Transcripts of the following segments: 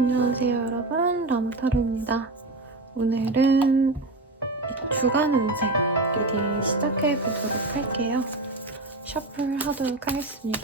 안녕하세요 여러분, 라무타로입니다. 오늘은 이 주간 운세 리딩 시작해보도록 할게요. 셔플 하도록 하겠습니다.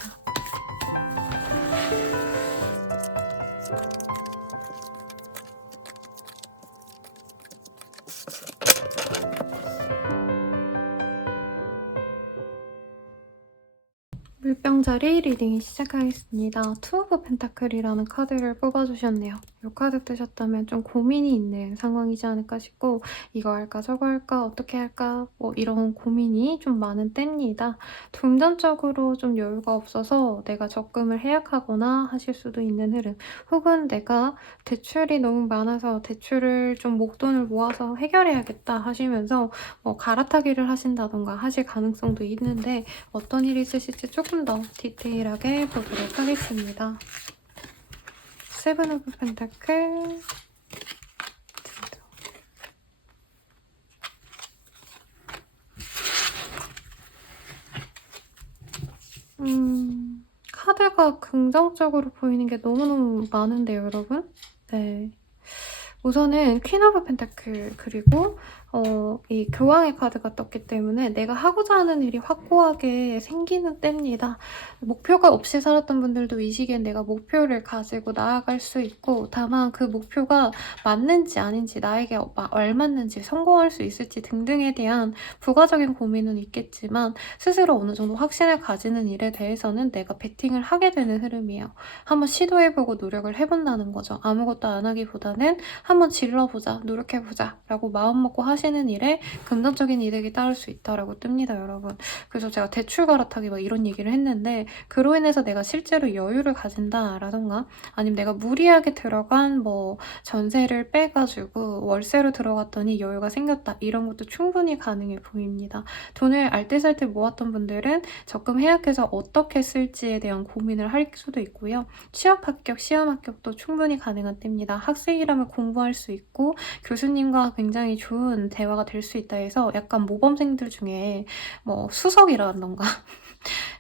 물병자리 리딩이 시작하겠습니다. 투 오브 펜타클이라는 카드를 뽑아주셨네요. 이 카드 뜨셨다면 좀 고민이 있는 상황이지 않을까 싶고, 이거 할까 저거 할까 어떻게 할까 뭐 이런 고민이 좀 많은 때입니다. 금전적으로 좀 여유가 없어서 내가 적금을 해약하거나 하실 수도 있는 흐름, 혹은 내가 대출이 너무 많아서 대출을 좀 목돈을 모아서 해결해야겠다 하시면서 뭐 갈아타기를 하신다던가 하실 가능성도 있는데, 어떤 일이 있으실지 조금 더 디테일하게 보도록 하겠습니다. 세븐 오브 펜타클, 카드가 긍정적으로 보이는 게 너무너무 많은데요, 여러분? 네. 우선은 퀸 오브 펜타클, 그리고 이 교황의 카드가 떴기 때문에 내가 하고자 하는 일이 확고하게 생기는 때입니다. 목표가 없이 살았던 분들도 이 시기엔 내가 목표를 가지고 나아갈 수 있고, 다만 그 목표가 맞는지 아닌지, 나에게 알맞는지, 성공할 수 있을지 등등에 대한 부가적인 고민은 있겠지만, 스스로 어느 정도 확신을 가지는 일에 대해서는 내가 베팅을 하게 되는 흐름이에요. 한번 시도해보고 노력을 해본다는 거죠. 아무것도 안 하기보다는 한번 질러보자, 노력해보자 라고 마음먹고 하시는 일에 금전적인 이득이 따를 수 있다라고 뜹니다, 여러분. 그래서 제가 대출 갈아타기 막 이런 얘기를 했는데, 그로 인해서 내가 실제로 여유를 가진다라던가, 아니면 내가 무리하게 들어간 뭐 전세를 빼가지고 월세로 들어갔더니 여유가 생겼다, 이런 것도 충분히 가능해 보입니다. 돈을 알뜰살뜰 모았던 분들은 적금 해약해서 어떻게 쓸지에 대한 고민을 할 수도 있고요. 취업 합격, 시험 합격도 충분히 가능한 때입니다. 학생이라면 공부할 수 있고 교수님과 굉장히 좋은 대화가 될 수 있다 해서, 약간 모범생들 중에 뭐 수석이라던가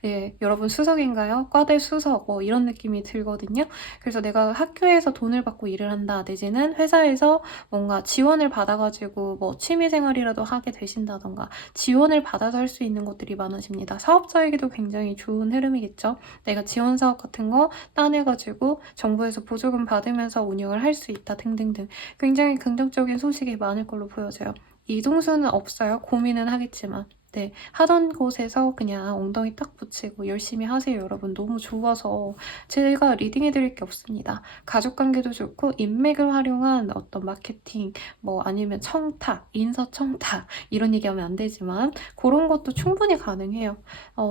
예, 여러분 수석인가요? 과대 수석 뭐 이런 느낌이 들거든요. 그래서 내가 학교에서 돈을 받고 일을 한다, 내지는 회사에서 뭔가 지원을 받아가지고 뭐 취미생활이라도 하게 되신다던가, 지원을 받아서 할 수 있는 것들이 많으십니다. 사업자에게도 굉장히 좋은 흐름이겠죠. 내가 지원 사업 같은 거 따내가지고 정부에서 보조금 받으면서 운영을 할 수 있다 등등등, 굉장히 긍정적인 소식이 많을 걸로 보여져요. 이동수는 없어요. 고민은 하겠지만. 네, 하던 곳에서 그냥 엉덩이 딱 붙이고 열심히 하세요, 여러분. 너무 좋아서 제가 리딩해드릴 게 없습니다. 가족관계도 좋고, 인맥을 활용한 어떤 마케팅, 뭐 아니면 청탁, 인사청탁 이런 얘기하면 안 되지만 그런 것도 충분히 가능해요.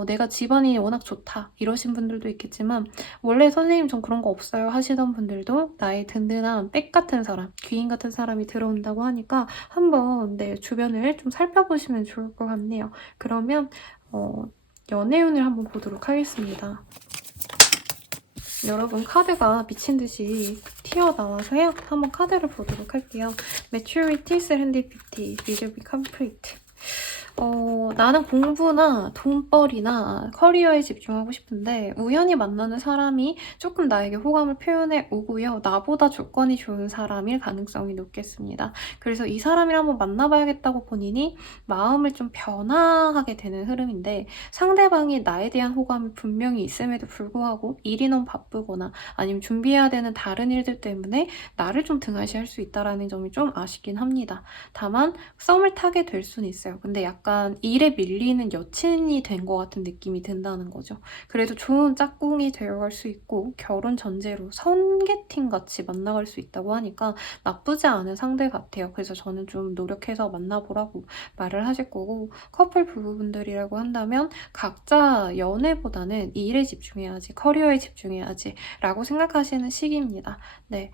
내가 집안이 워낙 좋다 이러신 분들도 있겠지만, 원래 선생님 전 그런 거 없어요 하시던 분들도 나의 든든한 백 같은 사람, 귀인 같은 사람이 들어온다고 하니까 한번 내 주변을 좀 살펴보시면 좋을 것 같네요. 그러면 연애운을 한번 보도록 하겠습니다. 여러분, 카드가 미친듯이 튀어나와서요. 한번 카드를 보도록 할게요. Maturity, Serendipity, Will be complete. 나는 공부나 돈벌이나 커리어에 집중하고 싶은데, 우연히 만나는 사람이 조금 나에게 호감을 표현해 오고요. 나보다 조건이 좋은 사람일 가능성이 높겠습니다. 그래서 이 사람을 한번 만나봐야겠다고 본인이 마음을 좀 변화하게 되는 흐름인데, 상대방이 나에 대한 호감이 분명히 있음에도 불구하고 일이 너무 바쁘거나 아니면 준비해야 되는 다른 일들 때문에 나를 좀 등한시할 수 있다는 점이 좀 아쉽긴 합니다. 다만 썸을 타게 될 수는 있어요. 근데 약간 일에 밀리는 여친이 된 것 같은 느낌이 든다는 거죠. 그래도 좋은 짝꿍이 되어갈 수 있고, 결혼 전제로 선개팅 같이 만나갈 수 있다고 하니까 나쁘지 않은 상대 같아요. 그래서 저는 좀 노력해서 만나보라고 말을 하실 거고, 커플 부부분들이라고 한다면 각자 연애보다는 일에 집중해야지, 커리어에 집중해야지 라고 생각하시는 시기입니다. 네,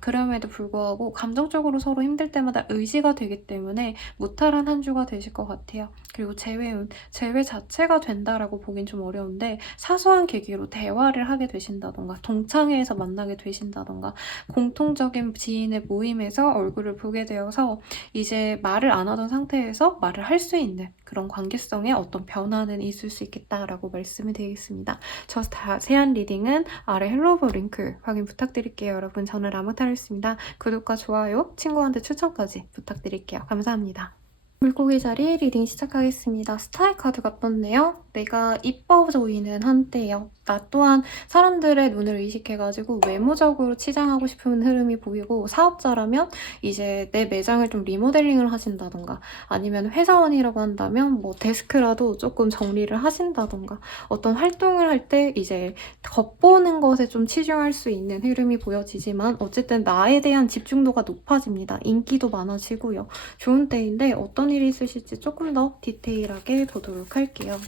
그럼에도 불구하고 감정적으로 서로 힘들 때마다 의지가 되기 때문에 무탈한 한 주가 되실 것 같아요. 그리고 재회운, 재회 자체가 된다라고 보긴 좀 어려운데 사소한 계기로 대화를 하게 되신다던가 동창회에서 만나게 되신다던가 공통적인 지인의 모임에서 얼굴을 보게 되어서 이제 말을 안 하던 상태에서 말을 할 수 있는 그런 관계성에 어떤 변화는 있을 수 있겠다라고 말씀을 드리겠습니다. 저 자세한 리딩은 아래 헬로버 링크 확인 부탁드릴게요. 여러분, 저는 라무타르였습니다. 구독과 좋아요, 친구한테 추천까지 부탁드릴게요. 감사합니다. 물고기 자리 리딩 시작하겠습니다. 스타의 카드가 떴네요. 내가 이뻐 보이는 한때요. 나 또한 사람들의 눈을 의식해가지고 외모적으로 치장하고 싶은 흐름이 보이고, 사업자라면 이제 내 매장을 좀 리모델링을 하신다던가 아니면 회사원이라고 한다면 뭐 데스크라도 조금 정리를 하신다던가 어떤 활동을 할 때 이제 겉보는 것에 좀 치중할 수 있는 흐름이 보여지지만 어쨌든 나에 대한 집중도가 높아집니다. 인기도 많아지고요. 좋은 때인데 어떤 일이 있으실지 조금 더 디테일하게 보도록 할게요.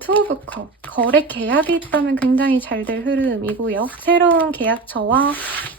투 오브 컵. 거래 계약이 있다면 굉장히 잘 될 흐름이고요. 새로운 계약처와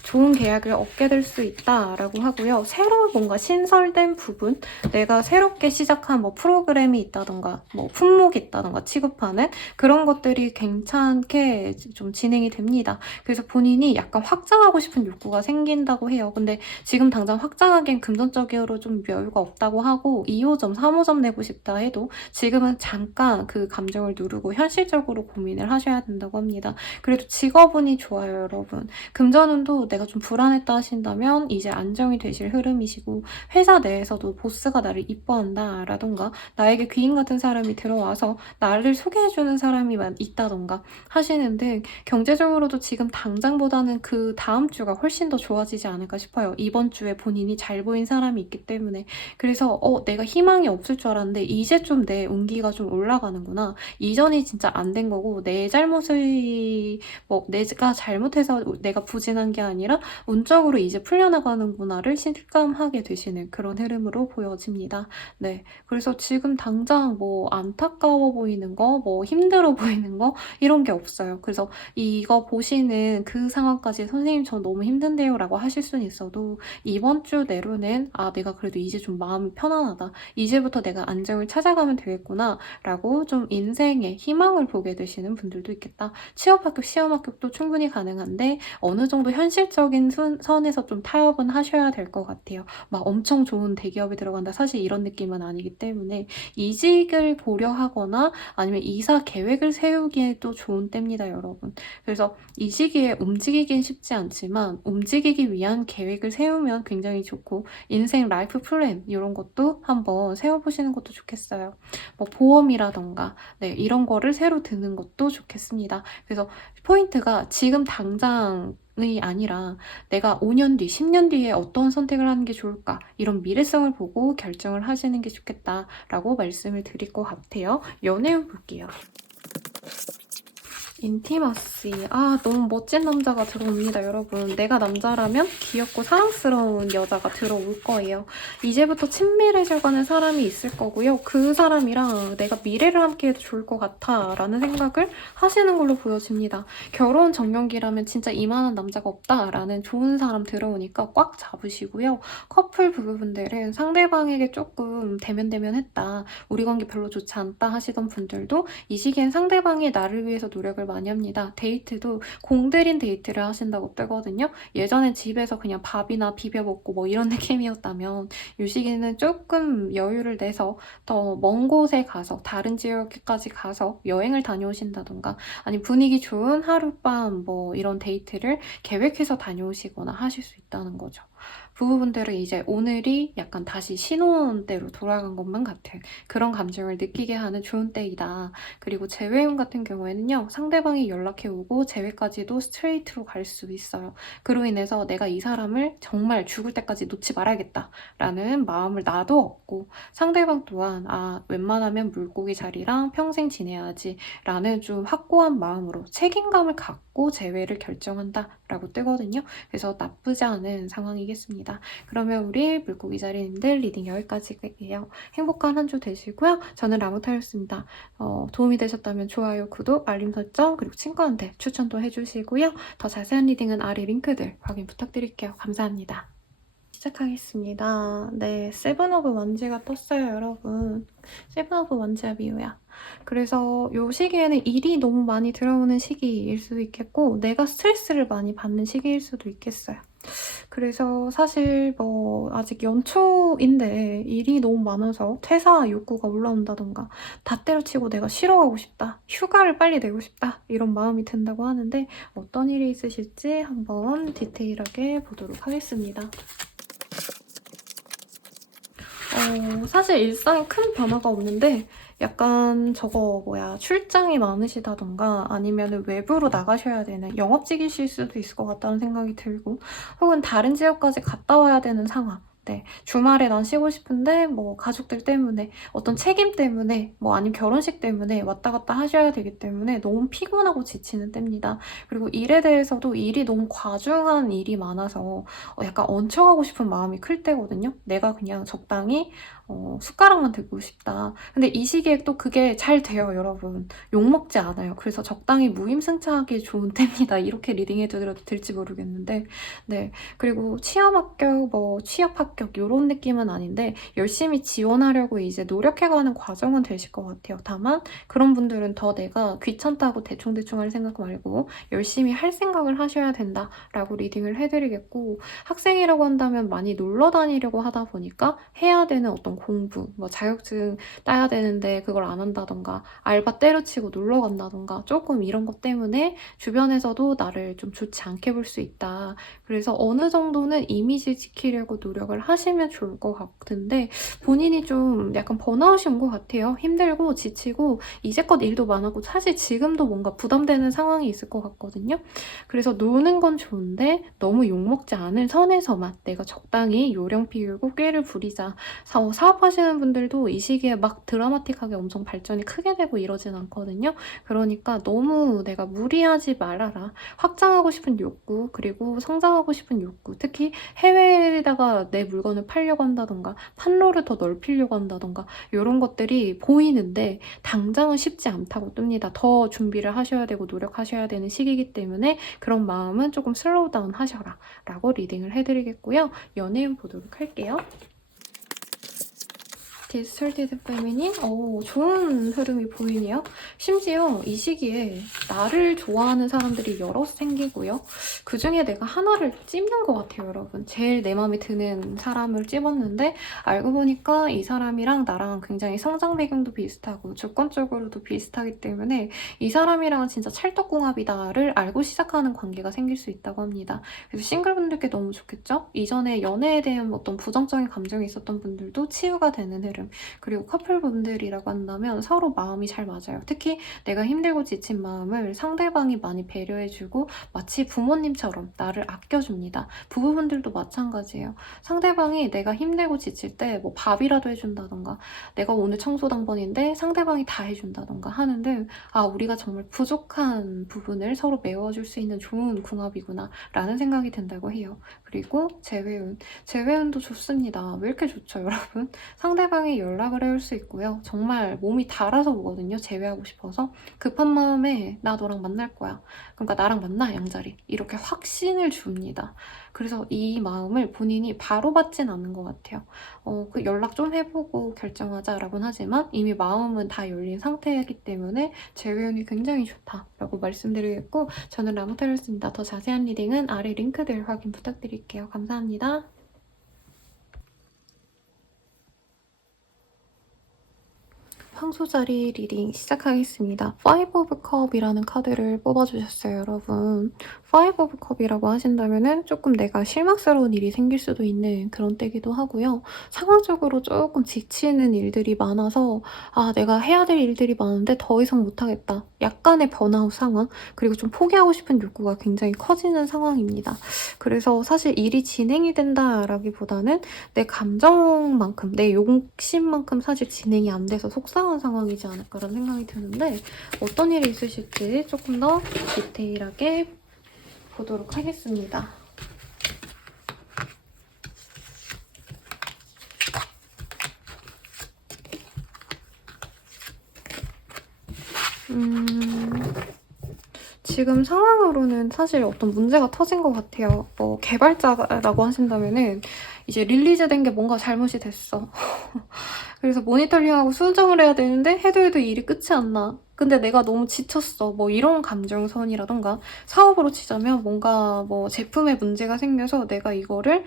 좋은 계약을 얻게 될 수 있다라고 하고요. 새로 뭔가 신설된 부분, 내가 새롭게 시작한 뭐 프로그램이 있다던가 뭐 품목이 있다던가 취급하는 그런 것들이 괜찮게 좀 진행이 됩니다. 그래서 본인이 약간 확장하고 싶은 욕구가 생긴다고 해요. 근데 지금 당장 확장하기엔 금전적으로 좀 여유가 없다고 하고 2호점, 3호점 내고 싶다 해도 지금은 잠깐 그 감정을 누르고 현실적으로 고민을 하셔야 된다고 합니다. 그래도 직업운이 좋아요, 여러분. 금전운도 내가 좀 불안했다 하신다면 이제 안정이 되실 흐름이시고, 회사 내에서도 보스가 나를 이뻐한다 라던가 나에게 귀인 같은 사람이 들어와서 나를 소개해주는 사람이 있다던가 하시는 등 경제적으로도 지금 당장보다는 그 다음 주가 훨씬 더 좋아지지 않을까 싶어요. 이번 주에 본인이 잘 보인 사람이 있기 때문에. 그래서 내가 희망이 없을 줄 알았는데 이제 좀 내 운기가 좀 올라가는구나. 이전이 진짜 안 된 거고 내 잘못이 내가 잘못해서 내가 부진한 게 아니라 운적으로 이제 풀려나가는구나를 실감하게 되시는 그런 흐름으로 보여집니다. 네, 그래서 지금 당장 뭐 안타까워 보이는 거, 뭐 힘들어 보이는 거 이런 게 없어요. 그래서 이거 보시는 그 상황까지 선생님 저 너무 힘든데요 라고 하실 수는 있어도 이번 주 내로는 내가 그래도 이제 좀 마음이 편안하다. 이제부터 내가 안정을 찾아가면 되겠구나 라고 좀 인생에 희망을 보게 되시는 분들도 있겠다. 취업 합격, 시험 합격도 충분히 가능한데 어느 정도 현실적인 선에서 좀 타협은 하셔야 될 것 같아요. 막 엄청 좋은 대기업에 들어간다. 사실 이런 느낌은 아니기 때문에 이직을 고려하거나 아니면 이사 계획을 세우기에도 좋은 때입니다, 여러분. 그래서 이 시기에 움직이긴 쉽지 않지만 움직이기 위한 계획을 세우면 굉장히 좋고 인생 라이프 플랜 이런 것도 한번 세워보시는 것도 좋겠어요. 뭐 보험이라던가 이런 거를 새로 드는 것도 좋겠습니다. 그래서 포인트가 지금 당장이 아니라 내가 5년 뒤, 10년 뒤에 어떤 선택을 하는 게 좋을까 이런 미래성을 보고 결정을 하시는 게 좋겠다라고 말씀을 드릴 것 같아요. 연애운 볼게요. 인티머시. 너무 멋진 남자가 들어옵니다, 여러분. 내가 남자라면 귀엽고 사랑스러운 여자가 들어올 거예요. 이제부터 친밀해져가는 사람이 있을 거고요. 그 사람이랑 내가 미래를 함께해도 좋을 것 같아 라는 생각을 하시는 걸로 보여집니다. 결혼 정년기라면 진짜 이만한 남자가 없다 라는 좋은 사람 들어오니까 꽉 잡으시고요. 커플 부부분들은 상대방에게 조금 대면했다. 우리 관계 별로 좋지 않다 하시던 분들도 이 시기엔 상대방이 나를 위해서 노력을 많이 합니다. 데이트도 공들인 데이트를 하신다고 뜨거든요. 예전엔 집에서 그냥 밥이나 비벼 먹고 뭐 이런 느낌이었다면 이 시기는 조금 여유를 내서 더 먼 곳에 가서 다른 지역까지 가서 여행을 다녀오신다던가 아니 분위기 좋은 하룻밤 뭐 이런 데이트를 계획해서 다녀오시거나 하실 수 있다는 거죠. 부부분들은 이제 오늘이 약간 다시 신혼 때로 돌아간 것만 같은 그런 감정을 느끼게 하는 좋은 때이다. 그리고 재회운 같은 경우에는요. 상대방이 연락해오고 재회까지도 스트레이트로 갈 수 있어요. 그로 인해서 내가 이 사람을 정말 죽을 때까지 놓지 말아야겠다라는 마음을 나도 얻고 상대방 또한 웬만하면 물고기 자리랑 평생 지내야지 라는 좀 확고한 마음으로 책임감을 갖고 재회를 결정한다라고 뜨거든요. 그래서 나쁘지 않은 상황이겠습니다. 그러면 우리 물고기 자리님들 리딩 여기까지예요. 행복한 한 주 되시고요. 저는 라무타였습니다. 도움이 되셨다면 좋아요, 구독, 알림 설정 그리고 친구한테 추천도 해주시고요. 더 자세한 리딩은 아래 링크들 확인 부탁드릴게요. 감사합니다. 시작하겠습니다. 네, 세븐 오브 원지가 떴어요, 여러분. 세븐 오브 원지와 미우야. 그래서 이 시기에는 일이 너무 많이 들어오는 시기일 수도 있겠고 내가 스트레스를 많이 받는 시기일 수도 있겠어요. 그래서 사실 뭐 아직 연초인데 일이 너무 많아서 퇴사 욕구가 올라온다던가 다 때려치고 내가 쉬러 가고 싶다, 휴가를 빨리 내고 싶다 이런 마음이 든다고 하는데 어떤 일이 있으실지 한번 디테일하게 보도록 하겠습니다. 사실 일상에 큰 변화가 없는데 약간 저거 출장이 많으시다던가 아니면 외부로 나가셔야 되는 영업직이실 수도 있을 것 같다는 생각이 들고 혹은 다른 지역까지 갔다 와야 되는 상황. 네, 주말에 난 쉬고 싶은데 뭐 가족들 때문에 어떤 책임 때문에 뭐 아니면 결혼식 때문에 왔다 갔다 하셔야 되기 때문에 너무 피곤하고 지치는 때입니다. 그리고 일에 대해서도 일이 너무 과중한 일이 많아서 약간 얹혀가고 싶은 마음이 클 때거든요. 내가 그냥 적당히 숟가락만 들고 싶다. 근데 이 시기에 또 그게 잘 돼요, 여러분. 욕먹지 않아요. 그래서 적당히 무임승차하기 좋은 때입니다. 이렇게 리딩해드려도 될지 모르겠는데. 네. 그리고 취업 합격, 취업 합격 이런 느낌은 아닌데 열심히 지원하려고 이제 노력해가는 과정은 되실 것 같아요. 다만 그런 분들은 더 내가 귀찮다고 대충대충 할 생각 말고 열심히 할 생각을 하셔야 된다라고 리딩을 해드리겠고 학생이라고 한다면 많이 놀러 다니려고 하다 보니까 해야 되는 어떤 공부, 뭐 자격증 따야 되는데 그걸 안 한다던가 알바 때려치고 놀러 간다던가 조금 이런 것 때문에 주변에서도 나를 좀 좋지 않게 볼 수 있다. 그래서 어느 정도는 이미지 지키려고 노력을 하시면 좋을 것 같은데 본인이 좀 약간 번아웃이 온 것 같아요. 힘들고 지치고 이제껏 일도 많았고 사실 지금도 뭔가 부담되는 상황이 있을 것 같거든요. 그래서 노는 건 좋은데 너무 욕먹지 않을 선에서만 내가 적당히 요령 피우고 꾀를 부리자. 사업하시는 분들도 이 시기에 막 드라마틱하게 엄청 발전이 크게 되고 이러진 않거든요. 그러니까 너무 내가 무리하지 말아라. 확장하고 싶은 욕구, 그리고 성장하고 싶은 욕구, 특히 해외에다가 내 물건을 팔려고 한다던가 판로를 더 넓히려고 한다던가 이런 것들이 보이는데 당장은 쉽지 않다고 뜹니다. 더 준비를 하셔야 되고 노력하셔야 되는 시기이기 때문에 그런 마음은 조금 슬로우 다운 하셔라 라고 리딩을 해드리겠고요. 연애운 보도록 할게요. 디스톨티드 페미닌? 좋은 흐름이 보이네요. 심지어 이 시기에 나를 좋아하는 사람들이 여럿 생기고요. 그중에 내가 하나를 찝는 것 같아요, 여러분. 제일 내 마음에 드는 사람을 찝었는데 알고 보니까 이 사람이랑 나랑 굉장히 성장 배경도 비슷하고 주권적으로도 비슷하기 때문에 이 사람이랑은 진짜 찰떡궁합이다를 알고 시작하는 관계가 생길 수 있다고 합니다. 그래서 싱글분들께 너무 좋겠죠? 이전에 연애에 대한 어떤 부정적인 감정이 있었던 분들도 치유가 되는 흐름. 그리고 커플분들이라고 한다면 서로 마음이 잘 맞아요. 특히 내가 힘들고 지친 마음을 상대방이 많이 배려해주고 마치 부모님처럼 나를 아껴줍니다. 부부분들도 마찬가지예요. 상대방이 내가 힘들고 지칠 때 뭐 밥이라도 해준다던가 내가 오늘 청소 당번인데 상대방이 다 해준다던가 하는 등 우리가 정말 부족한 부분을 서로 메워줄 수 있는 좋은 궁합이구나 라는 생각이 든다고 해요. 그리고 재회운도 좋습니다. 왜 이렇게 좋죠, 여러분? 상대방이 연락을 해올 수 있고요. 정말 몸이 닳아서 오거든요. 재회하고 싶어서. 급한 마음에 나 너랑 만날 거야. 그러니까 나랑 만나, 양자리. 이렇게 확신을 줍니다. 그래서 이 마음을 본인이 바로 받진 않는 것 같아요. 그 연락 좀 해보고 결정하자라고는 하지만 이미 마음은 다 열린 상태이기 때문에 재회운이 굉장히 좋다라고 말씀드리겠고 저는 라모타로였습니다. 더 자세한 리딩은 아래 링크들 확인 부탁드릴게요. 감사합니다. 황소자리 리딩 시작하겠습니다. 파이브 오브 컵이라는 카드를 뽑아주셨어요, 여러분. 파이브 오브 컵이라고 하신다면은 조금 내가 실망스러운 일이 생길 수도 있는 그런 때기도 하고요. 상황적으로 조금 지치는 일들이 많아서 내가 해야 될 일들이 많은데 더 이상 못하겠다. 약간의 번아웃 상황, 그리고 좀 포기하고 싶은 욕구가 굉장히 커지는 상황입니다. 그래서 사실 일이 진행이 된다라기보다는 내 감정만큼, 내 욕심만큼 사실 진행이 안 돼서 속상한 상황이지 않을까라는 생각이 드는데 어떤 일이 있으실지 조금 더 디테일하게 보도록 하겠습니다. 지금 상황으로는 사실 어떤 문제가 터진 것 같아요. 개발자라고 하신다면은 이제 릴리즈된 게 뭔가 잘못이 됐어. 그래서 모니터링하고 수정을 해야 되는데 해도 일이 끝이 안 나. 근데 내가 너무 지쳤어. 뭐 이런 감정선이라던가 사업으로 치자면 뭔가 뭐 제품에 문제가 생겨서 내가 이거를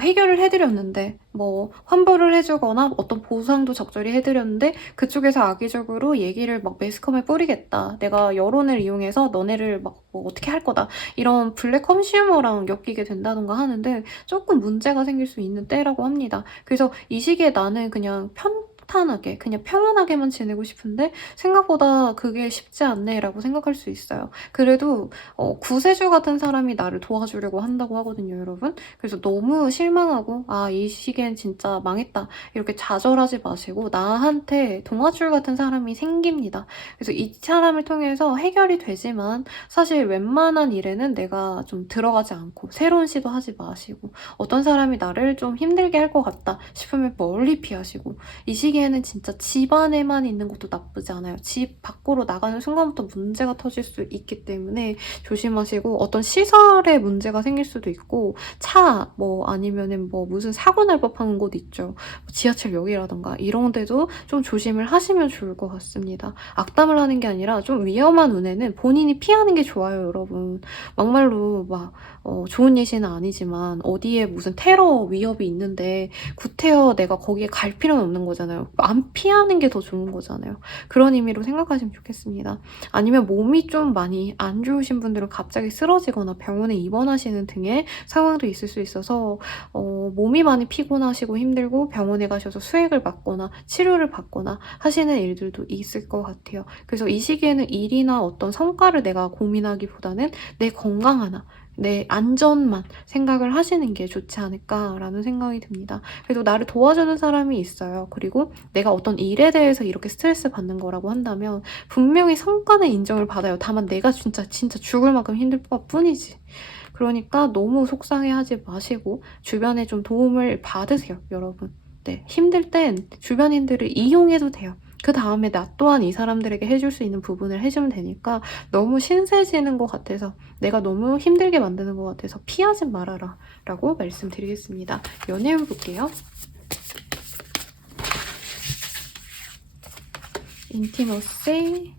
해결을 해드렸는데 뭐 환불을 해주거나 어떤 보상도 적절히 해드렸는데 그쪽에서 악의적으로 얘기를 막 매스컴에 뿌리겠다. 내가 여론을 이용해서 너네를 막 뭐 어떻게 할 거다. 이런 블랙 컨슈머랑 엮이게 된다던가 하는데 조금 문제가 생길 수 있는 때라고 합니다. 그래서 이 시기에 나는 그냥 편안하게 그냥 평안하게만 지내고 싶은데 생각보다 그게 쉽지 않네라고 생각할 수 있어요. 그래도 구세주 같은 사람이 나를 도와주려고 한다고 하거든요, 여러분. 그래서 너무 실망하고 이 시기엔 진짜 망했다 이렇게 좌절하지 마시고 나한테 동아줄 같은 사람이 생깁니다. 그래서 이 사람을 통해서 해결이 되지만 사실 웬만한 일에는 내가 좀 들어가지 않고 새로운 시도 하지 마시고 어떤 사람이 나를 좀 힘들게 할 것 같다 싶으면 멀리 피하시고 이 시기에는 진짜 집 안에만 있는 것도 나쁘지 않아요. 집 밖으로 나가는 순간부터 문제가 터질 수 있기 때문에 조심하시고 어떤 시설에 문제가 생길 수도 있고 차 뭐 아니면은 뭐 무슨 사고 날 법한 곳 있죠. 뭐 지하철역이라던가 이런 데도 좀 조심을 하시면 좋을 것 같습니다. 악담을 하는 게 아니라 좀 위험한 운에는 본인이 피하는 게 좋아요, 여러분. 막말로 막 좋은 예시는 아니지만 어디에 무슨 테러 위협이 있는데 구태여 내가 거기에 갈 필요는 없는 거잖아요. 안 피하는 게 더 좋은 거잖아요. 그런 의미로 생각하시면 좋겠습니다. 아니면 몸이 좀 많이 안 좋으신 분들은 갑자기 쓰러지거나 병원에 입원하시는 등의 상황도 있을 수 있어서 몸이 많이 피곤하시고 힘들고 병원에 가셔서 수액을 맞거나 치료를 받거나 하시는 일들도 있을 것 같아요. 그래서 이 시기에는 일이나 어떤 성과를 내가 고민하기보다는 내 건강 하나 내 안전만 생각을 하시는 게 좋지 않을까라는 생각이 듭니다. 그래도 나를 도와주는 사람이 있어요. 그리고 내가 어떤 일에 대해서 이렇게 스트레스 받는 거라고 한다면 분명히 성과는 인정을 받아요. 다만 내가 진짜 죽을 만큼 힘들 것 뿐이지. 그러니까 너무 속상해하지 마시고 주변에 좀 도움을 받으세요, 여러분. 네, 힘들 땐 주변인들을 이용해도 돼요. 그 다음에 나 또한 이 사람들에게 해줄 수 있는 부분을 해주면 되니까 너무 신세지는 것 같아서 내가 너무 힘들게 만드는 것 같아서 피하지 말아라 라고 말씀드리겠습니다. 연애운 볼게요. 인티머시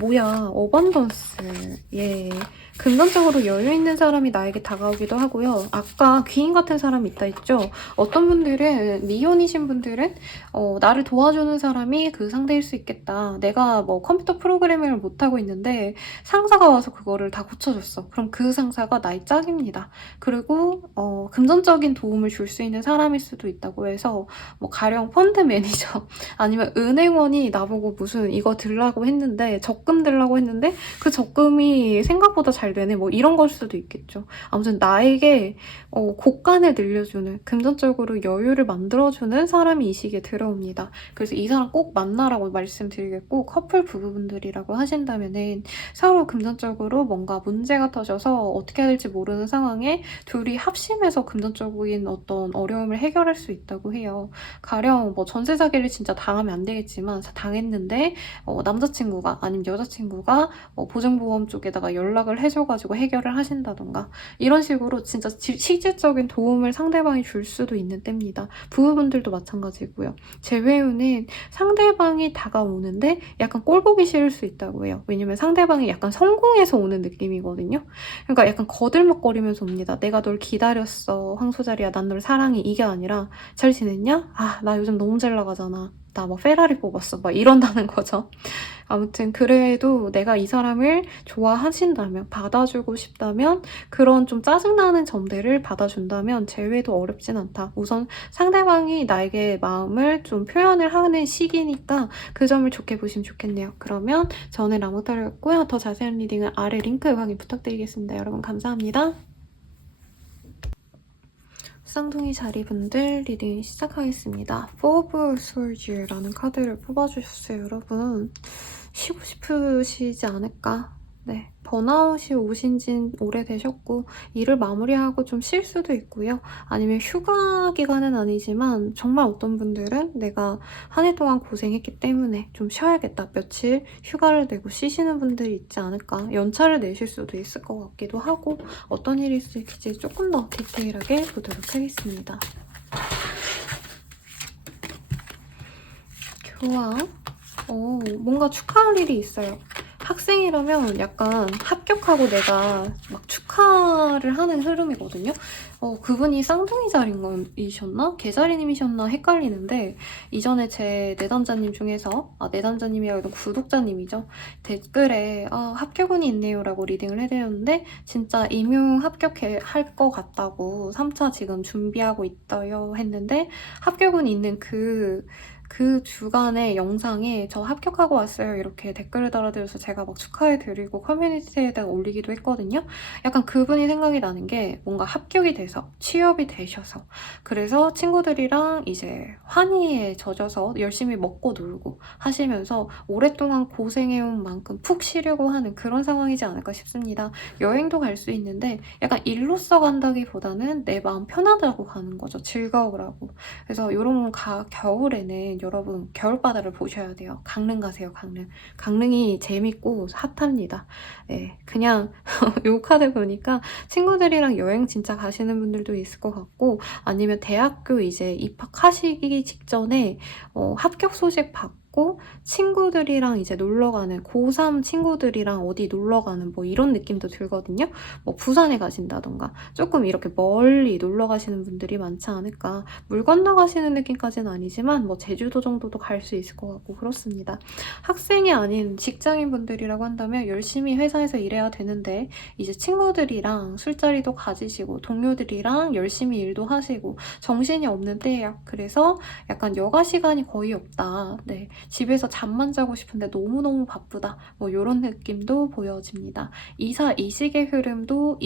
뭐야 어반던스 예 금전적으로 여유 있는 사람이 나에게 다가오기도 하고요. 아까 귀인 같은 사람이 있다 했죠. 어떤 분들은 미혼이신 분들은 나를 도와주는 사람이 그 상대일 수 있겠다. 내가 뭐 컴퓨터 프로그래밍을 못하고 있는데 상사가 와서 그거를 다 고쳐줬어. 그럼 그 상사가 나의 짝입니다. 그리고 금전적인 도움을 줄 수 있는 사람일 수도 있다고 해서 뭐 가령 펀드 매니저 아니면 은행원이 나보고 무슨 이거 들라고 했는데 적금 들라고 했는데 그 적금이 생각보다 잘 되네 뭐 이런 걸 수도 있겠죠. 아무튼 나에게 곳간을 늘려주는 금전적으로 여유를 만들어주는 사람이 이 시기에 들어옵니다. 그래서 이 사람 꼭 만나라고 말씀드리겠고 커플 부부분들이라고 하신다면은 서로 금전적으로 뭔가 문제가 터져서 어떻게 해야 될지 모르는 상황에 둘이 합심해서 금전적인 어떤 어려움을 해결할 수 있다고 해요. 가령 뭐 전세 사기를 진짜 당하면 안 되겠지만 당했는데 남자친구가 아니면 여자친구가 보증보험 쪽에다가 연락을 해줘가지고 해결을 하신다던가 이런 식으로 진짜 실질적인 도움을 상대방이 줄 수도 있는 때입니다. 부부분들도 마찬가지고요. 재회운은 상대방이 다가오는데 약간 꼴보기 싫을 수 있다고 해요. 왜냐면 상대방이 약간 성공해서 오는 느낌이거든요. 그러니까 약간 거들먹거리면서 옵니다. 내가 널 기다렸어 황소자리야 난 널 사랑해 이게 아니라 잘 지냈냐? 나 요즘 너무 잘 나가잖아. 나 뭐 페라리 뽑았어 막 이런다는 거죠. 아무튼 그래도 내가 이 사람을 좋아하신다면 받아주고 싶다면 그런 좀 짜증나는 점들을 받아준다면 재회도 어렵진 않다. 우선 상대방이 나에게 마음을 좀 표현을 하는 시기니까 그 점을 좋게 보시면 좋겠네요. 그러면 저는 라모타로였고요. 더 자세한 리딩은 아래 링크 확인 부탁드리겠습니다. 여러분 감사합니다. 쌍둥이 자리분들 리딩 시작하겠습니다. Four of Swords라는 카드를 뽑아주셨어요, 여러분. 쉬고 싶으시지 않을까? 네, 번아웃이 오신 진 오래되셨고 일을 마무리하고 좀 쉴 수도 있고요. 아니면 휴가 기간은 아니지만 정말 어떤 분들은 내가 한 해 동안 고생했기 때문에 좀 쉬어야겠다. 며칠 휴가를 내고 쉬시는 분들이 있지 않을까. 연차를 내실 수도 있을 것 같기도 하고 어떤 일이 있을지 조금 더 디테일하게 보도록 하겠습니다. 교황. 뭔가 축하할 일이 있어요. 학생이라면 약간 합격하고 내가 막 축하를 하는 흐름이거든요. 그분이 쌍둥이 자리님이셨나? 개자리님이셨나? 헷갈리는데 이전에 제 내담자님 중에서 내담자님이 아니라 구독자님이죠. 댓글에 합격운이 있네요 라고 리딩을 해드렸는데 진짜 임용 합격할 것 같다고 3차 지금 준비하고 있어요 했는데 합격운이 있는 그 주간의 영상에 저 합격하고 왔어요 이렇게 댓글을 달아드려서 제가 막 축하해드리고 커뮤니티에다가 올리기도 했거든요. 약간 그분이 생각이 나는 게 뭔가 합격이 돼서 취업이 되셔서 그래서 친구들이랑 이제 환희에 젖어서 열심히 먹고 놀고 하시면서 오랫동안 고생해온 만큼 푹 쉬려고 하는 그런 상황이지 않을까 싶습니다. 여행도 갈 수 있는데 약간 일로서 간다기보다는 내 마음 편하다고 가는 거죠. 즐거우라고. 그래서 이런 겨울에는 여러분 겨울바다를 보셔야 돼요. 강릉 가세요. 강릉이 재밌고 핫합니다. 네, 그냥 요 카드 보니까 친구들이랑 여행 진짜 가시는 분들도 있을 것 같고 아니면 대학교 이제 입학하시기 직전에 합격 소식 받고 친구들이랑 이제 놀러가는 고3 친구들이랑 어디 놀러가는 뭐 이런 느낌도 들거든요. 뭐 부산에 가신다던가 조금 이렇게 멀리 놀러 가시는 분들이 많지 않을까. 물 건너 가시는 느낌까지는 아니지만 뭐 제주도 정도도 갈 수 있을 것 같고 그렇습니다. 학생이 아닌 직장인 분들이라고 한다면 열심히 회사에서 일해야 되는데 이제 친구들이랑 술자리도 가지시고 동료들이랑 열심히 일도 하시고 정신이 없는 때예요. 그래서 약간 여가 시간이 거의 없다. 네, 집에서 잠만 자고 싶은데 너무너무 바쁘다. 뭐 이런 느낌도 보여집니다. 이식의 흐름도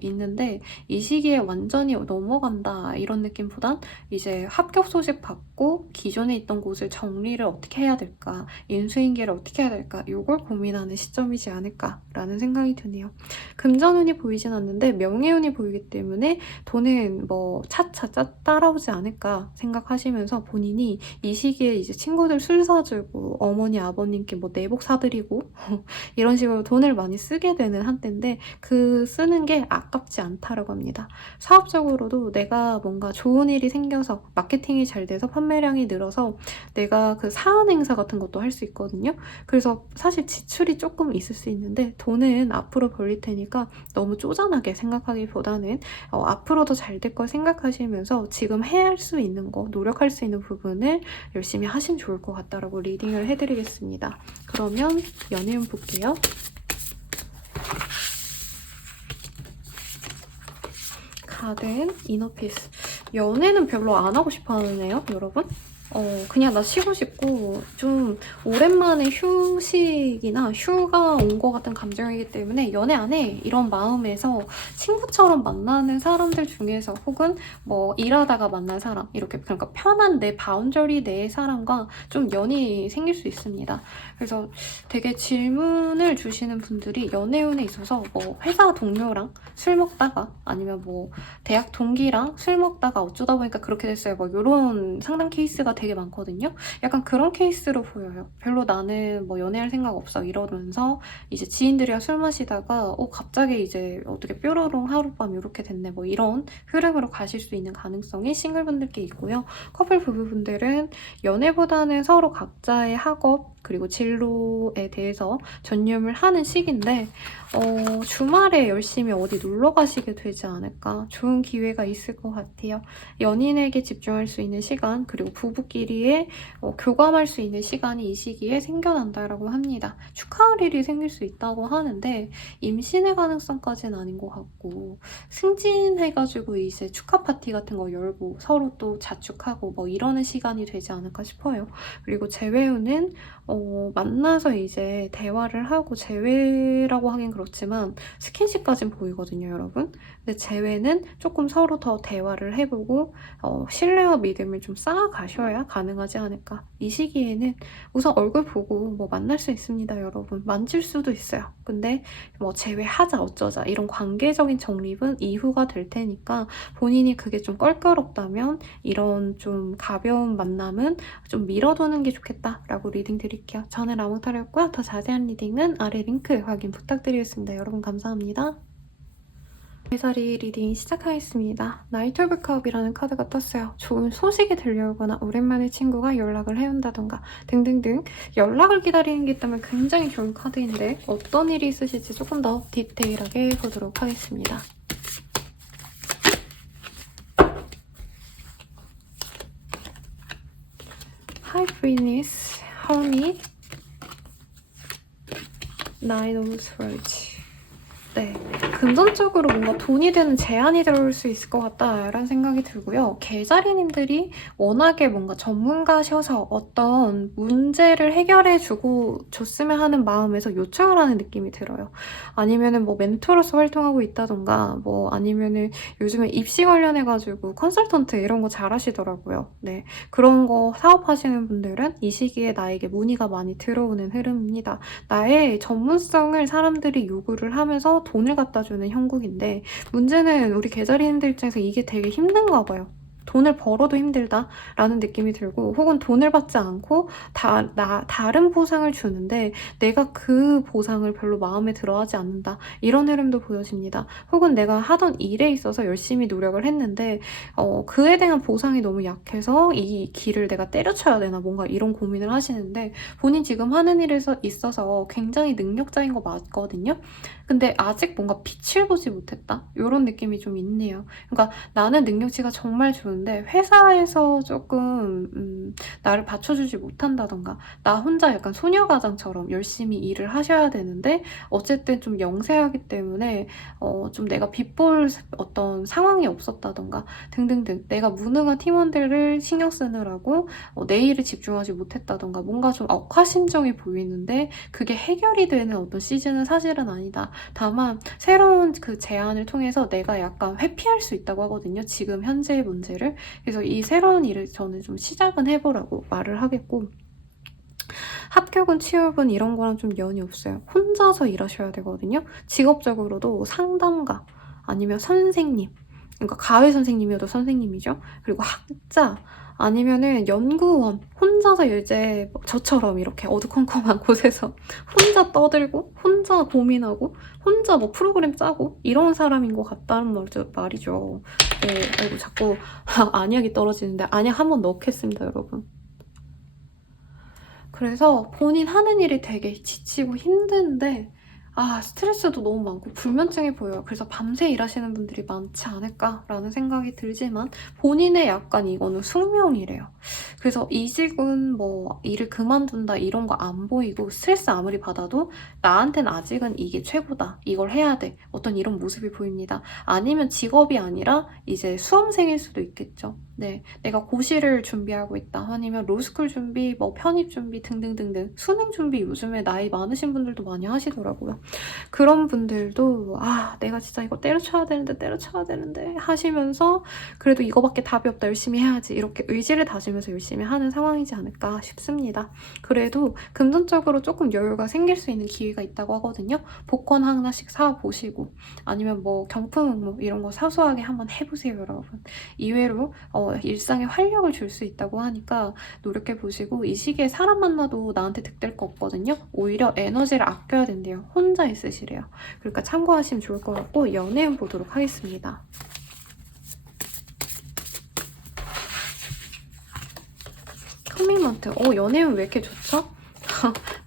있는데 이 시기에 완전히 넘어간다 이런 느낌보단 이제 합격 소식 받고 기존에 있던 곳을 정리를 어떻게 해야 될까, 인수인계를 어떻게 해야 될까 이걸 고민하는 시점이지 않을까라는 생각이 드네요. 금전운이 보이진 않는데 명예운이 보이기 때문에 돈은 뭐 차차차 따라오지 않을까 생각하시면서 본인이 이 시기에 이제 친구들 술 사주고 어머니 아버님께 뭐 내복 사드리고 이런 식으로 돈을 많이 쓰게 되는 한때인데 그 쓰는 게 아깝지 않다라고 합니다. 사업적으로도 내가 뭔가 좋은 일이 생겨서 마케팅이 잘 돼서 판매량이 늘어서 내가 그 사은 행사 같은 것도 할 수 있거든요. 그래서 사실 지출이 조금 있을 수 있는데 돈은 앞으로 벌릴 테니까 너무 쪼잔하게 생각하기보다는 앞으로도 잘 될 걸 생각하시면서 지금 해야 할 수 있는 거, 노력할 수 있는 부분을 열심히 하시면 좋을 것 같다라고 리딩을 해드리겠습니다. 그러면 연애운 볼게요. 가든 이너피스. 연애는 별로 안 하고 싶어 하네요, 여러분. 그냥 나 쉬고 싶고 좀 오랜만에 휴식이나 휴가 온 것 같은 감정이기 때문에 연애 안 해 이런 마음에서 친구처럼 만나는 사람들 중에서 혹은 뭐 일하다가 만난 사람 이렇게 그러니까 편한 내 바운더리 내의 사람과 좀 연이 생길 수 있습니다. 그래서 되게 질문을 주시는 분들이 연애운에 있어서 뭐 회사 동료랑 술 먹다가 아니면 뭐 대학 동기랑 술 먹다가 어쩌다 보니까 그렇게 됐어요. 뭐 이런 상담 케이스가 되게 많거든요. 약간 그런 케이스로 보여요. 별로 나는 뭐 연애할 생각 없어 이러면서 이제 지인들이랑 술 마시다가 갑자기 이제 어떻게 뾰로롱 하룻밤 이렇게 됐네 뭐 이런 흐름으로 가실 수 있는 가능성이 싱글분들께 있고요. 커플 부부분들은 연애보다는 서로 각자의 학업 그리고 진로에 대해서 전념을 하는 시기인데 주말에 열심히 어디 놀러 가시게 되지 않을까 좋은 기회가 있을 것 같아요. 연인에게 집중할 수 있는 시간 그리고 부부끼리의 교감할 수 있는 시간이 이 시기에 생겨난다라고 합니다. 축하할 일이 생길 수 있다고 하는데 임신의 가능성까지는 아닌 것 같고 승진해가지고 이제 축하 파티 같은 거 열고 서로 또 자축하고 뭐 이러는 시간이 되지 않을까 싶어요. 그리고 재회운은 만나서 이제 대화를 하고 재회라고 하긴 그렇지만 스킨십까진 보이거든요, 여러분. 근데 재회는 조금 서로 더 대화를 해보고 신뢰와 믿음을 좀 쌓아가셔야 가능하지 않을까. 이 시기에는 우선 얼굴 보고 뭐 만날 수 있습니다, 여러분. 만질 수도 있어요. 근데 뭐 재회하자 어쩌자 이런 관계적인 정립은 이후가 될 테니까 본인이 그게 좀 껄끄럽다면 이런 좀 가벼운 만남은 좀 미뤄두는 게 좋겠다라고 리딩 드릴게요. 저는 라몽타로였고요. 더 자세한 리딩은 아래 링크 확인 부탁드리겠습니다. 여러분 감사합니다. 개사리 리딩 시작하겠습니다. 나이트 오브 컵이라는 카드가 떴어요. 좋은 소식이 들려오거나 오랜만에 친구가 연락을 해온다던가 등등등 연락을 기다리는 게 있다면 굉장히 좋은 카드인데 어떤 일이 있으실지 조금 더 디테일하게 보도록 하겠습니다. High Venus, Hermit, Nine of Swords. 네, 금전적으로 뭔가 돈이 되는 제한이 들어올 수 있을 것 같다라는 생각이 들고요. 개자리님들이 워낙에 뭔가 전문가셔서 어떤 문제를 해결해주고 줬으면 하는 마음에서 요청을 하는 느낌이 들어요. 아니면은 뭐 멘토로서 활동하고 있다던가 뭐 아니면은 요즘에 입시 관련해가지고 컨설턴트 이런 거 잘하시더라고요. 네, 그런 거 사업하시는 분들은 이 시기에 나에게 문의가 많이 들어오는 흐름입니다. 나의 전문성을 사람들이 요구를 하면서 돈을 갖다 주는 형국인데 문제는 우리 개자리님들 입장에서 이게 되게 힘든가 봐요. 돈을 벌어도 힘들다라는 느낌이 들고 혹은 돈을 받지 않고 다른 보상을 주는데 내가 그 보상을 별로 마음에 들어하지 않는다. 이런 흐름도 보여집니다. 혹은 내가 하던 일에 있어서 열심히 노력을 했는데 그에 대한 보상이 너무 약해서 이 길을 내가 때려쳐야 되나 뭔가 이런 고민을 하시는데 본인 지금 하는 일에 있어서 굉장히 능력자인 거 맞거든요. 근데 아직 뭔가 빛을 보지 못했다. 이런 느낌이 좀 있네요. 그러니까 나는 능력치가 정말 좋은데 회사에서 조금 나를 받쳐주지 못한다던가 나 혼자 약간 소녀가장처럼 열심히 일을 하셔야 되는데 어쨌든 좀 영세하기 때문에 좀 내가 빗볼 어떤 상황이 없었다던가 등등등 내가 무능한 팀원들을 신경 쓰느라고 내 일에 집중하지 못했다던가 뭔가 좀 억하심정이 보이는데 그게 해결이 되는 어떤 시즌은 사실은 아니다. 다만 새로운 그 제안을 통해서 내가 약간 회피할 수 있다고 하거든요. 지금 현재의 문제를. 그래서 이 새로운 일을 저는 좀 시작은 해보라고 말을 하겠고 합격은 취업은 이런 거랑 좀 연이 없어요. 혼자서 일하셔야 되거든요. 직업적으로도 상담가 아니면 선생님 그러니까 가외 선생님이어도 선생님이죠. 그리고 학자 아니면은 연구원 혼자서 이제 저처럼 이렇게 어두컴컴한 곳에서 혼자 떠들고 혼자 고민하고 혼자 뭐 프로그램 짜고 이런 사람인 것 같다는 말이죠. 네, 아이고 자꾸 안약이 떨어지는데 안약 한번 넣겠습니다, 여러분. 그래서 본인 하는 일이 되게 지치고 힘든데 스트레스도 너무 많고 불면증이 보여요. 그래서 밤새 일하시는 분들이 많지 않을까라는 생각이 들지만 본인의 약간 이거는 숙명이래요. 그래서 이직은 뭐 일을 그만둔다 이런 거 안 보이고 스트레스 아무리 받아도 나한테는 아직은 이게 최고다. 이걸 해야 돼. 어떤 이런 모습이 보입니다. 아니면 직업이 아니라 이제 수험생일 수도 있겠죠. 네, 내가 고시를 준비하고 있다. 아니면 로스쿨 준비, 뭐 편입 준비 등등등등 수능 준비 요즘에 나이 많으신 분들도 많이 하시더라고요. 그런 분들도 내가 진짜 이거 때려쳐야 되는데 하시면서 그래도 이거밖에 답이 없다 열심히 해야지 이렇게 의지를 다지면서 열심히 하는 상황이지 않을까 싶습니다. 그래도 금전적으로 조금 여유가 생길 수 있는 기회가 있다고 하거든요. 복권 하나씩 사보시고 아니면 뭐 경품 뭐 이런 거 사소하게 한번 해보세요, 여러분. 이외로 일상에 활력을 줄 수 있다고 하니까 노력해보시고 이 시기에 사람 만나도 나한테 득될 거 없거든요. 오히려 에너지를 아껴야 된대요. 혼자 있으시래요. 그러니까 참고하시면 좋을 것 같고 연애운 보도록 하겠습니다. 커미먼트. 연애운 왜 이렇게 좋죠?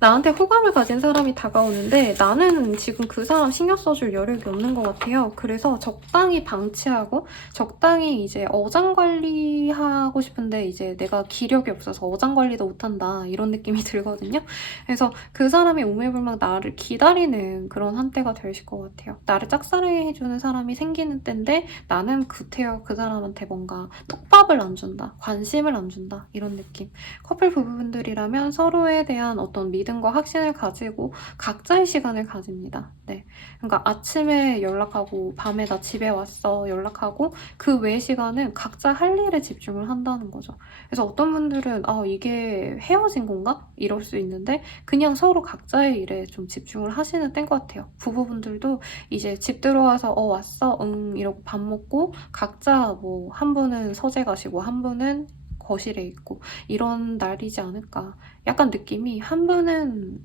나한테 호감을 가진 사람이 다가오는데 나는 지금 그 사람 신경 써줄 여력이 없는 것 같아요. 그래서 적당히 방치하고 적당히 이제 어장 관리하고 싶은데 이제 내가 기력이 없어서 어장 관리도 못한다 이런 느낌이 들거든요. 그래서 그 사람이 오매불망 나를 기다리는 그런 한때가 되실 것 같아요. 나를 짝사랑해주는 사람이 생기는 때인데 나는 구태여 그 사람한테 뭔가 떡밥을 안 준다, 관심을 안 준다 이런 느낌. 커플 부부분들이라면 서로에 대한 어떤 믿음과 확신을 가지고 각자의 시간을 가집니다. 네. 그러니까 아침에 연락하고 밤에 나 집에 왔어 연락하고 그 외의 시간은 각자 할 일에 집중을 한다는 거죠. 그래서 어떤 분들은 이게 헤어진 건가? 이럴 수 있는데 그냥 서로 각자의 일에 좀 집중을 하시는 때인 것 같아요. 부부분들도 이제 집 들어와서 왔어? 응 이러고 밥 먹고 각자 뭐 한 분은 서재 가시고 한 분은 거실에 있고 이런 날이지 않을까. 약간 느낌이 한 분은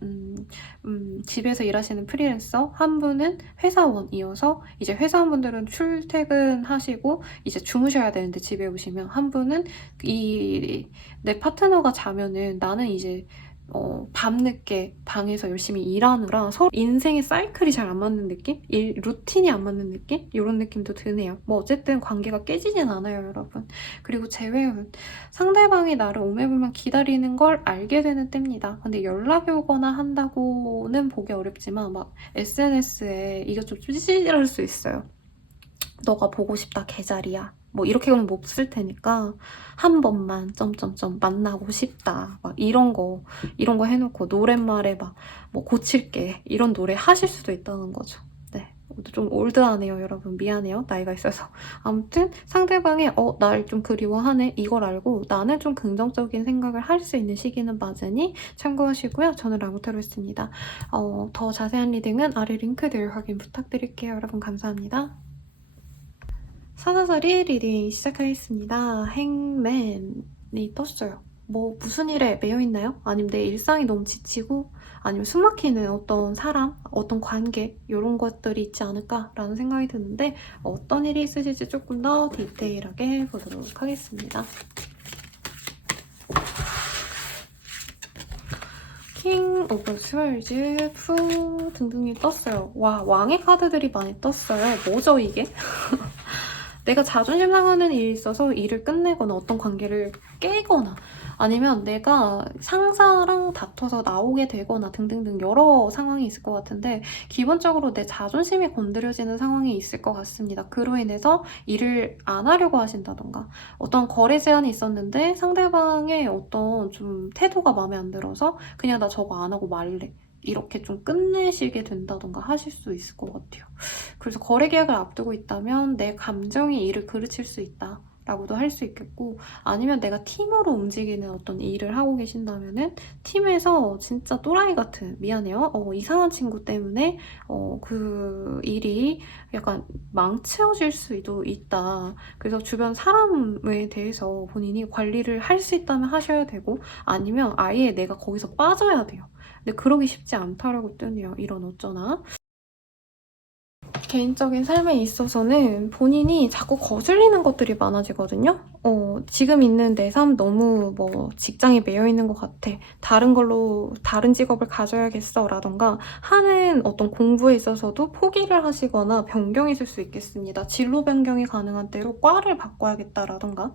집에서 일하시는 프리랜서, 한 분은 회사원이어서 이제 회사원분들은 출퇴근하시고 이제 주무셔야 되는데 집에 오시면 한 분은 내 파트너가 자면은 나는 이제 밤늦게 방에서 열심히 일하느라 서로 인생의 사이클이 잘 안 맞는 느낌? 루틴이 안 맞는 느낌? 이런 느낌도 드네요. 뭐 어쨌든 관계가 깨지진 않아요, 여러분. 그리고 재회운. 상대방이 나를 오매불망 기다리는 걸 알게 되는 때입니다. 근데 연락이 오거나 한다고는 보기 어렵지만 막 SNS에 이게 좀 찌질할 수 있어요. 너가 보고 싶다 개자리야. 뭐 이렇게는 못 쓸 테니까 한 번만 점점점 만나고 싶다 막 이런 거 해놓고 노랫말에 막 뭐 고칠게 이런 노래 하실 수도 있다는 거죠. 네, 좀 올드하네요 여러분. 미안해요 나이가 있어서. 아무튼 상대방이 날 좀 그리워하네 이걸 알고 나는 좀 긍정적인 생각을 할 수 있는 시기는 맞으니 참고하시고요. 저는 라모타로였습니다. 더 자세한 리딩은 아래 링크들 확인 부탁드릴게요. 여러분 감사합니다. 사사사리 리딩 시작하겠습니다. 행맨이 떴어요. 뭐 무슨 일에 매여있나요? 아니면 내 일상이 너무 지치고 아니면 숨막히는 어떤 사람, 어떤 관계 이런 것들이 있지 않을까라는 생각이 드는데 어떤 일이 있으실지 조금 더 디테일하게 보도록 하겠습니다. 킹 오브 스월즈, 푸 등등이 떴어요. 와, 왕의 카드들이 많이 떴어요. 뭐죠 이게? 내가 자존심 상하는 일이 있어서 일을 끝내거나 어떤 관계를 깨거나 아니면 내가 상사랑 다퉈서 나오게 되거나 등등등 여러 상황이 있을 것 같은데 기본적으로 내 자존심이 건드려지는 상황이 있을 것 같습니다. 그로 인해서 일을 안 하려고 하신다던가 어떤 거래 제안이 있었는데 상대방의 어떤 좀 태도가 마음에 안 들어서 그냥 나 저거 안 하고 말래. 이렇게 좀 끝내시게 된다던가 하실 수 있을 것 같아요. 그래서 거래 계약을 앞두고 있다면 내 감정이 일을 그르칠 수 있다. 라고도 할 수 있겠고 아니면 내가 팀으로 움직이는 어떤 일을 하고 계신다면은 팀에서 진짜 또라이 같은 미안해요 이상한 친구 때문에 그 일이 약간 망쳐질 수도 있다. 그래서 주변 사람에 대해서 본인이 관리를 할 수 있다면 하셔야 되고 아니면 아예 내가 거기서 빠져야 돼요. 근데 그러기 쉽지 않다라고 뜨네요. 이런 어쩌나. 개인적인 삶에 있어서는 본인이 자꾸 거슬리는 것들이 많아지거든요. 지금 있는 내 삶 너무 뭐 직장에 매여 있는 것 같아. 다른 걸로 다른 직업을 가져야겠어 라던가 하는 어떤 공부에 있어서도 포기를 하시거나 변경이 있을 수 있겠습니다. 진로 변경이 가능한 대로 과를 바꿔야겠다라던가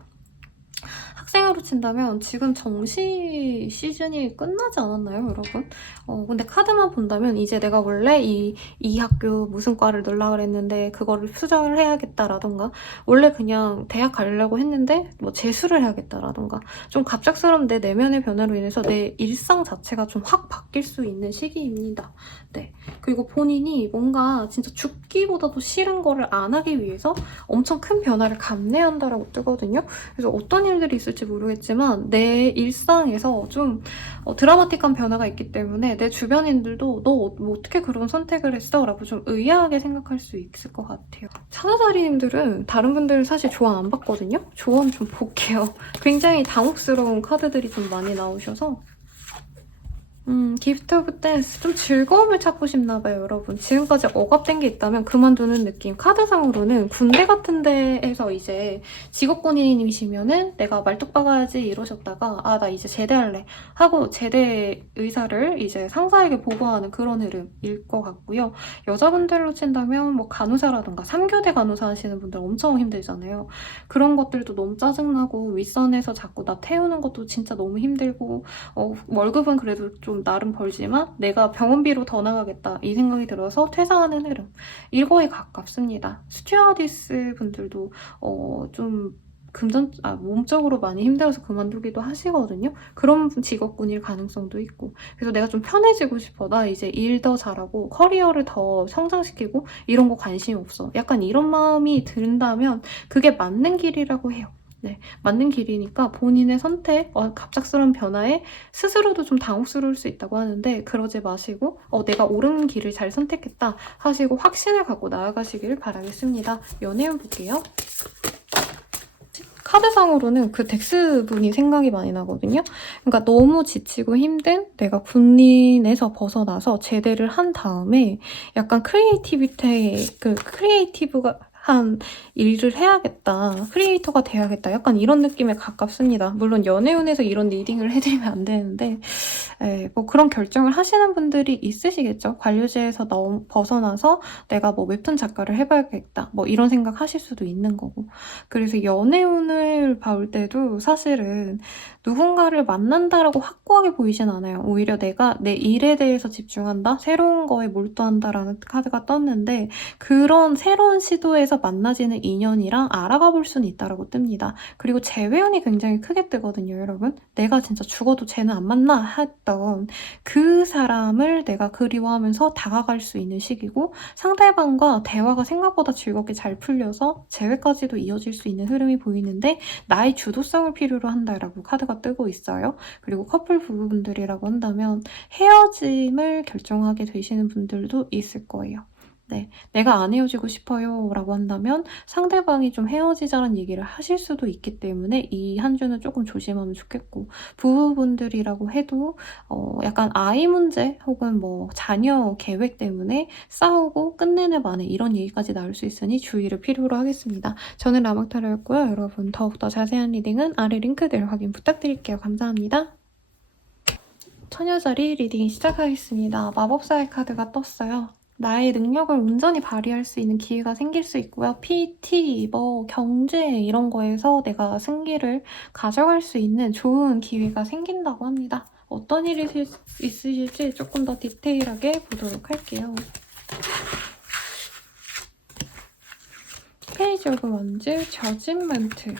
학생으로 친다면 지금 정시 시즌이 끝나지 않았나요, 여러분? 근데 카드만 본다면 이제 내가 원래 이 학교 무슨 과를 넣으려고 그랬는데 그거를 수정을 해야겠다라던가 원래 그냥 대학 가려고 했는데 뭐 재수를 해야겠다라던가 좀 갑작스러운 내 내면의 변화로 인해서 내 일상 자체가 좀 확 바뀔 수 있는 시기입니다. 네. 그리고 본인이 뭔가 진짜 죽기보다도 싫은 거를 안 하기 위해서 엄청 큰 변화를 감내한다라고 뜨거든요. 그래서 어떤 일들이 있을지 모르겠지만 내 일상에서 좀 드라마틱한 변화가 있기 때문에 내 주변인들도 너 뭐 어떻게 그런 선택을 했어? 라고 좀 의아하게 생각할 수 있을 것 같아요. 사자자리님들은 다른 분들 사실 조언 안 받거든요? 조언 좀 볼게요. 굉장히 당혹스러운 카드들이 좀 많이 나오셔서 기프트 오브 댄스. 좀 즐거움을 찾고 싶나봐요, 여러분. 지금까지 억압된 게 있다면 그만두는 느낌. 카드상으로는 군대 같은 데에서 이제 직업군인이시면은 내가 말뚝 박아야지 이러셨다가 아, 나 이제 제대할래 하고 제대 의사를 이제 상사에게 보고하는 그런 흐름일 것 같고요. 여자분들로 친다면 뭐 간호사라던가 3교대 간호사 하시는 분들 엄청 힘들잖아요. 그런 것들도 너무 짜증나고 윗선에서 자꾸 나 태우는 것도 진짜 너무 힘들고 월급은 그래도 좀 나름 벌지만 내가 병원비로 더 나가겠다 이 생각이 들어서 퇴사하는 흐름. 이거에 가깝습니다. 스튜어디스 분들도 좀 몸적으로 많이 힘들어서 그만두기도 하시거든요. 그런 직업군일 가능성도 있고. 그래서 내가 좀 편해지고 싶어. 나 이제 일 더 잘하고 커리어를 더 성장시키고 이런 거 관심이 없어. 약간 이런 마음이 든다면 그게 맞는 길이라고 해요. 네, 맞는 길이니까 본인의 선택, 갑작스러운 변화에 스스로도 좀 당혹스러울 수 있다고 하는데 그러지 마시고 내가 옳은 길을 잘 선택했다 하시고 확신을 갖고 나아가시길 바라겠습니다. 연애운 볼게요. 카드상으로는 그 덱스분이 생각이 많이 나거든요. 그러니까 너무 지치고 힘든 내가 군인에서 벗어나서 제대를 한 다음에 약간 크리에이티브가 한 일을 해야겠다. 크리에이터가 돼야겠다. 약간 이런 느낌에 가깝습니다. 물론 연애운에서 이런 리딩을 해드리면 안 되는데 뭐 그런 결정을 하시는 분들이 있으시겠죠. 관료제에서 벗어나서 내가 뭐 웹툰 작가를 해봐야겠다. 뭐 이런 생각 하실 수도 있는 거고. 그래서 연애운을 봐올 때도 사실은 누군가를 만난다라고 확고하게 보이진 않아요. 오히려 내가 내 일에 대해서 집중한다? 새로운 거에 몰두한다라는 카드가 떴는데 그런 새로운 시도에서 만나지는 인연이랑 알아가 볼 수는 있다라고 뜹니다. 그리고 재회운이 굉장히 크게 뜨거든요, 여러분. 내가 진짜 죽어도 쟤는 안 만나 했던 그 사람을 내가 그리워하면서 다가갈 수 있는 시기고 상대방과 대화가 생각보다 즐겁게 잘 풀려서 재회까지도 이어질 수 있는 흐름이 보이는데 나의 주도성을 필요로 한다라고 카드가 뜨고 있어요. 그리고 커플 부부분들이라고 한다면 헤어짐을 결정하게 되시는 분들도 있을 거예요. 네, 내가 안 헤어지고 싶어요 라고 한다면 상대방이 좀 헤어지자는 얘기를 하실 수도 있기 때문에 이 한 주는 조금 조심하면 좋겠고 부부분들이라고 해도 약간 아이 문제 혹은 뭐 자녀 계획 때문에 싸우고 끝내는 만에 이런 얘기까지 나올 수 있으니 주의를 필요로 하겠습니다. 저는 라마타로였고요. 여러분 더욱더 자세한 리딩은 아래 링크들 확인 부탁드릴게요. 감사합니다. 처녀자리 리딩 시작하겠습니다. 마법사의 카드가 떴어요. 나의 능력을 온전히 발휘할 수 있는 기회가 생길 수 있고요. PT, 경제 이런 거에서 내가 승기를 가져갈 수 있는 좋은 기회가 생긴다고 합니다. 어떤 일이 있으실지 조금 더 디테일하게 보도록 할게요. 페이지 오브 원즈, 저지먼트.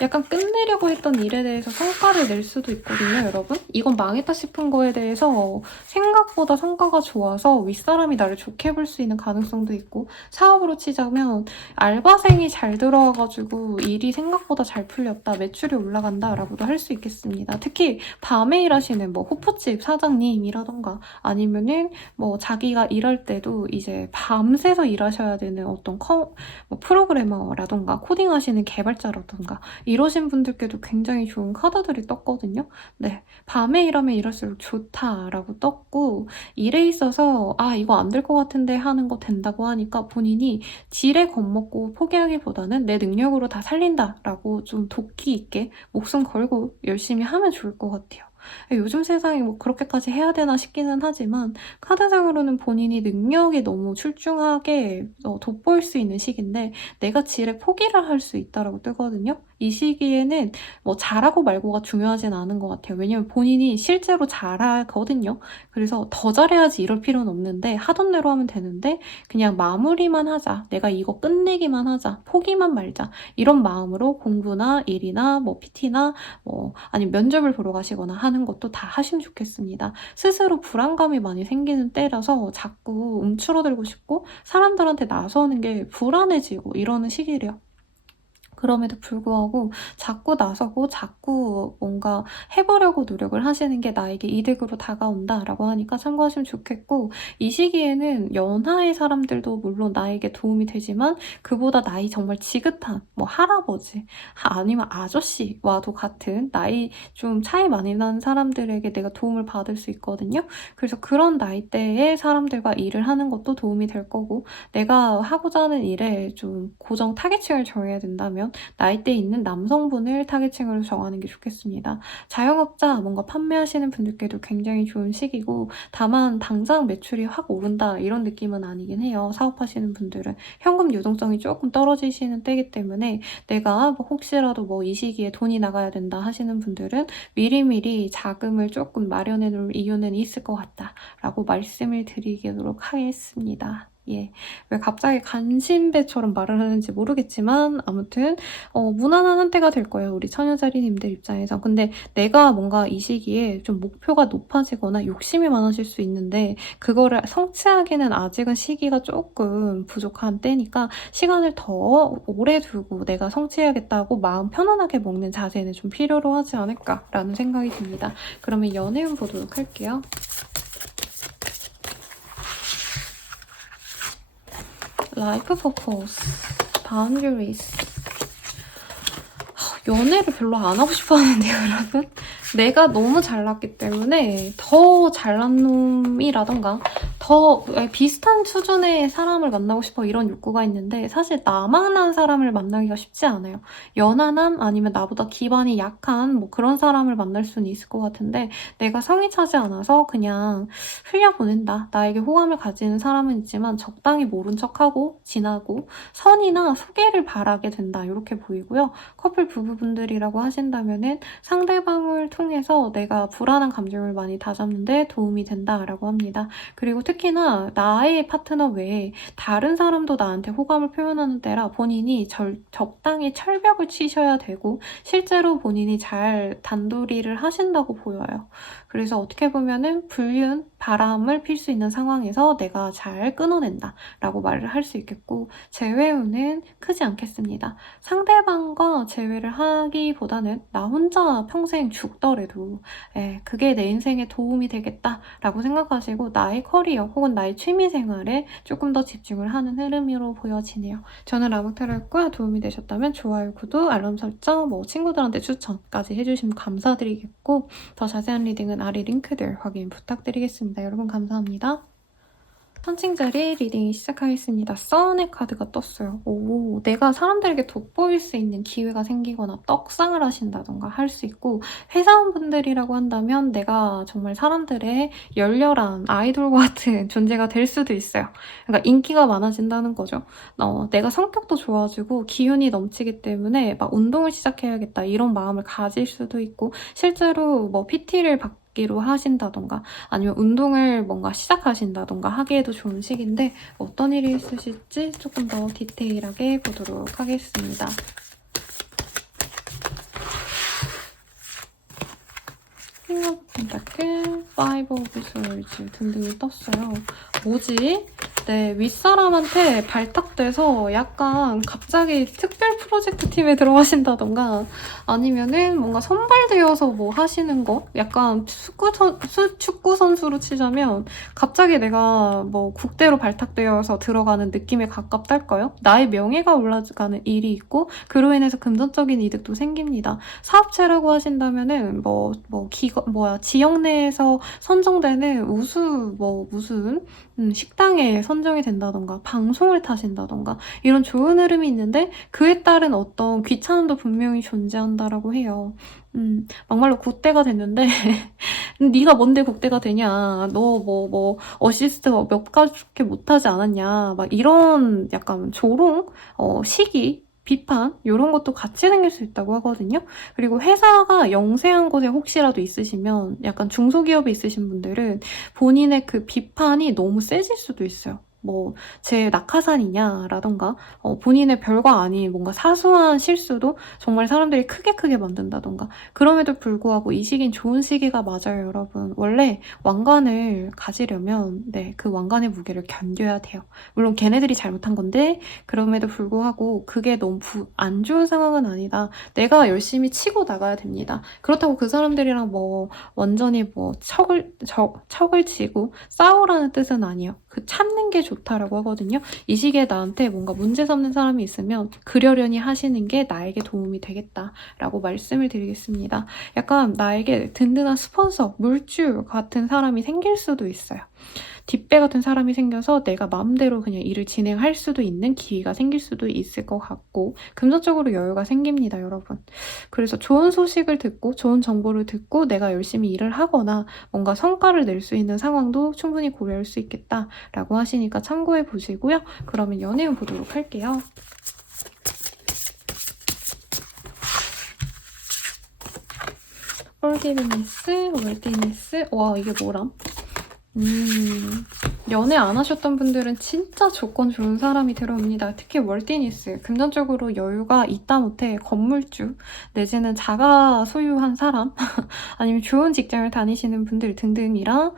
약간 끝내려고 했던 일에 대해서 성과를 낼 수도 있거든요, 여러분. 이건 망했다 싶은 거에 대해서 생각보다 성과가 좋아서 윗사람이 나를 좋게 볼 수 있는 가능성도 있고 사업으로 치자면 알바생이 잘 들어와가지고 일이 생각보다 잘 풀렸다, 매출이 올라간다 라고도 할 수 있겠습니다. 특히 밤에 일하시는 뭐 호프집 사장님이라던가 아니면은 뭐 자기가 일할 때도 이제 밤새서 일하셔야 되는 어떤 뭐 프로그래머라던가 코딩하시는 개발자라던가 이러신 분들께도 굉장히 좋은 카드들이 떴거든요. 네, 밤에 일하면 이럴수록 좋다라고 떴고 일에 있어서 이거 안 될 것 같은데 하는 거 된다고 하니까 본인이 지레 겁먹고 포기하기보다는 내 능력으로 다 살린다라고 좀 도끼 있게 목숨 걸고 열심히 하면 좋을 것 같아요. 요즘 세상에 뭐 그렇게까지 해야 되나 싶기는 하지만 카드상으로는 본인이 능력이 너무 출중하게 돋보일 수 있는 시기인데 내가 지레 포기를 할 수 있다라고 뜨거든요. 이 시기에는 뭐 잘하고 말고가 중요하진 않은 것 같아요. 왜냐면 본인이 실제로 잘하거든요. 그래서 더 잘해야지 이럴 필요는 없는데 하던 대로 하면 되는데 그냥 마무리만 하자. 내가 이거 끝내기만 하자. 포기만 말자. 이런 마음으로 공부나 일이나 뭐 PT나 뭐 아니면 면접을 보러 가시거나 하는 것도 다 하시면 좋겠습니다. 스스로 불안감이 많이 생기는 때라서 자꾸 움츠러들고 싶고 사람들한테 나서는 게 불안해지고 이러는 시기래요. 그럼에도 불구하고 자꾸 나서고 자꾸 뭔가 해보려고 노력을 하시는 게 나에게 이득으로 다가온다라고 하니까 참고하시면 좋겠고, 이 시기에는 연하의 사람들도 물론 나에게 도움이 되지만 그보다 나이 정말 지긋한 뭐 할아버지 아니면 아저씨와도 같은 나이 좀 차이 많이 나는 사람들에게 내가 도움을 받을 수 있거든요. 그래서 그런 나이대의 사람들과 일을 하는 것도 도움이 될 거고, 내가 하고자 하는 일에 좀 고정 타겟층을 정해야 된다면 나이대 있는 남성분을 타겟층으로 정하는 게 좋겠습니다. 자영업자 뭔가 판매하시는 분들께도 굉장히 좋은 시기고, 다만 당장 매출이 확 오른다 이런 느낌은 아니긴 해요. 사업하시는 분들은 현금 유동성이 조금 떨어지시는 때이기 때문에 내가 뭐 혹시라도 뭐 이 시기에 돈이 나가야 된다 하시는 분들은 미리미리 자금을 조금 마련해 놓을 이유는 있을 것 같다라고 말씀을 드리도록 하겠습니다. 예. 왜 갑자기 간신배처럼 말을 하는지 모르겠지만 아무튼 무난한 한때가 될 거예요. 우리 처녀자리님들 입장에서. 근데 내가 뭔가 이 시기에 좀 목표가 높아지거나 욕심이 많아질 수 있는데 그거를 성취하기는 아직은 시기가 조금 부족한 때니까 시간을 더 오래 두고 내가 성취해야겠다고 마음 편안하게 먹는 자세는 좀 필요로 하지 않을까라는 생각이 듭니다. 그러면 연애운 보도록 할게요. 라이프 퍼포스, 바운더리스. 연애를 별로 안 하고 싶어 하는데요, 여러분. 내가 너무 잘났기 때문에 더 잘난 놈이라던가 더 비슷한 수준의 사람을 만나고 싶어 이런 욕구가 있는데 사실 나만한 사람을 만나기가 쉽지 않아요. 연하남 아니면 나보다 기반이 약한 뭐 그런 사람을 만날 수는 있을 것 같은데 내가 성이 차지 않아서 그냥 흘려보낸다. 나에게 호감을 가지는 사람은 있지만 적당히 모른 척하고 지나고 선이나 소개를 바라게 된다. 이렇게 보이고요. 커플 부부분들이라고 하신다면은 상대방을 통해서 내가 불안한 감정을 많이 다잡는데 도움이 된다라고 합니다. 그리고 특히나 나의 파트너 외에 다른 사람도 나한테 호감을 표현하는 때라 본인이 적당히 철벽을 치셔야 되고 실제로 본인이 잘 단도리를 하신다고 보여요. 그래서 어떻게 보면은 불륜, 바람을 필 수 있는 상황에서 내가 잘 끊어낸다 라고 말을 할 수 있겠고 재회운은 크지 않겠습니다. 상대방과 재회를 하기보다는 나 혼자 평생 죽더라도 그게 내 인생에 도움이 되겠다라고 생각하시고 나의 커리어 혹은 나의 취미생활에 조금 더 집중을 하는 흐름으로 보여지네요. 저는 라마타로였고요. 도움이 되셨다면 좋아요, 구독, 알람 설정, 뭐 친구들한테 추천까지 해주시면 감사드리겠고 더 자세한 리딩은 아래 링크들 확인 부탁드리겠습니다. 여러분 감사합니다. 선칭자리 리딩 시작하겠습니다. 썬의 카드가 떴어요. 오, 내가 사람들에게 돋보일 수 있는 기회가 생기거나 떡상을 하신다던가 할 수 있고 회사원분들이라고 한다면 내가 정말 사람들의 열렬한 아이돌과 같은 존재가 될 수도 있어요. 그러니까 인기가 많아진다는 거죠. 내가 성격도 좋아지고 기운이 넘치기 때문에 막 운동을 시작해야겠다 이런 마음을 가질 수도 있고 실제로 뭐 PT를 받기로 하신다던가 아니면 운동을 뭔가 시작하신다던가 하기에도 좋은 시기인데 어떤 일이 있으실지 조금 더 디테일하게 보도록 하겠습니다. 킹 오브 펜타클, 파이브 오브 스월즈 등등이 떴어요. 뭐지? 네, 윗사람한테 발탁돼서 약간 갑자기 특별 프로젝트 팀에 들어가신다던가 아니면은 뭔가 선발되어서 뭐 하시는 거? 약간 축구 선수로 치자면 갑자기 내가 뭐 국대로 발탁되어서 들어가는 느낌에 가깝달까요? 나의 명예가 올라가는 일이 있고 그로 인해서 금전적인 이득도 생깁니다. 사업체라고 하신다면은 지역 내에서 선정되는 무슨 식당에 선정이 된다던가 방송을 타신다던가 이런 좋은 흐름이 있는데 그에 따른 어떤 귀찮음도 분명히 존재한다라고 해요. 막말로 국대가 됐는데 네가 뭔데 국대가 되냐 너 어시스트 몇 가지밖에 못하지 않았냐 막 이런 약간 조롱 시기 비판 이런 것도 같이 생길 수 있다고 하거든요. 그리고 회사가 영세한 곳에 혹시라도 있으시면 약간 중소기업에 있으신 분들은 본인의 그 비판이 너무 세질 수도 있어요. 뭐 제 낙하산이냐 라던가 본인의 별거 아닌 뭔가 사소한 실수도 정말 사람들이 크게 만든다던가 그럼에도 불구하고 이 시기는 좋은 시기가 맞아요, 여러분. 원래 왕관을 가지려면 네, 그 왕관의 무게를 견뎌야 돼요. 물론 걔네들이 잘못한 건데 그럼에도 불구하고 그게 너무 안 좋은 상황은 아니다. 내가 열심히 치고 나가야 됩니다. 그렇다고 그 사람들이랑 뭐 완전히 뭐 척을 지고 싸우라는 뜻은 아니에요. 그 참는 게 좋다라고 하거든요. 이 시기에 나한테 뭔가 문제 삼는 사람이 있으면 그러려니 하시는 게 나에게 도움이 되겠다라고 말씀을 드리겠습니다. 약간 나에게 든든한 스폰서, 물주 같은 사람이 생길 수도 있어요. 뒷배 같은 사람이 생겨서 내가 마음대로 그냥 일을 진행할 수도 있는 기회가 생길 수도 있을 것 같고 금전적으로 여유가 생깁니다, 여러분. 그래서 좋은 소식을 듣고 좋은 정보를 듣고 내가 열심히 일을 하거나 뭔가 성과를 낼 수 있는 상황도 충분히 고려할 수 있겠다라고 하시니까 참고해 보시고요. 그러면 연애운 보도록 할게요. 폴기비니스, 월디니스, 와 이게 뭐람? 연애 안 하셨던 분들은 진짜 조건 좋은 사람이 들어옵니다. 특히 월디니스, 금전적으로 여유가 있다 못해 건물주, 내지는 자가 소유한 사람, 아니면 좋은 직장을 다니시는 분들 등등이랑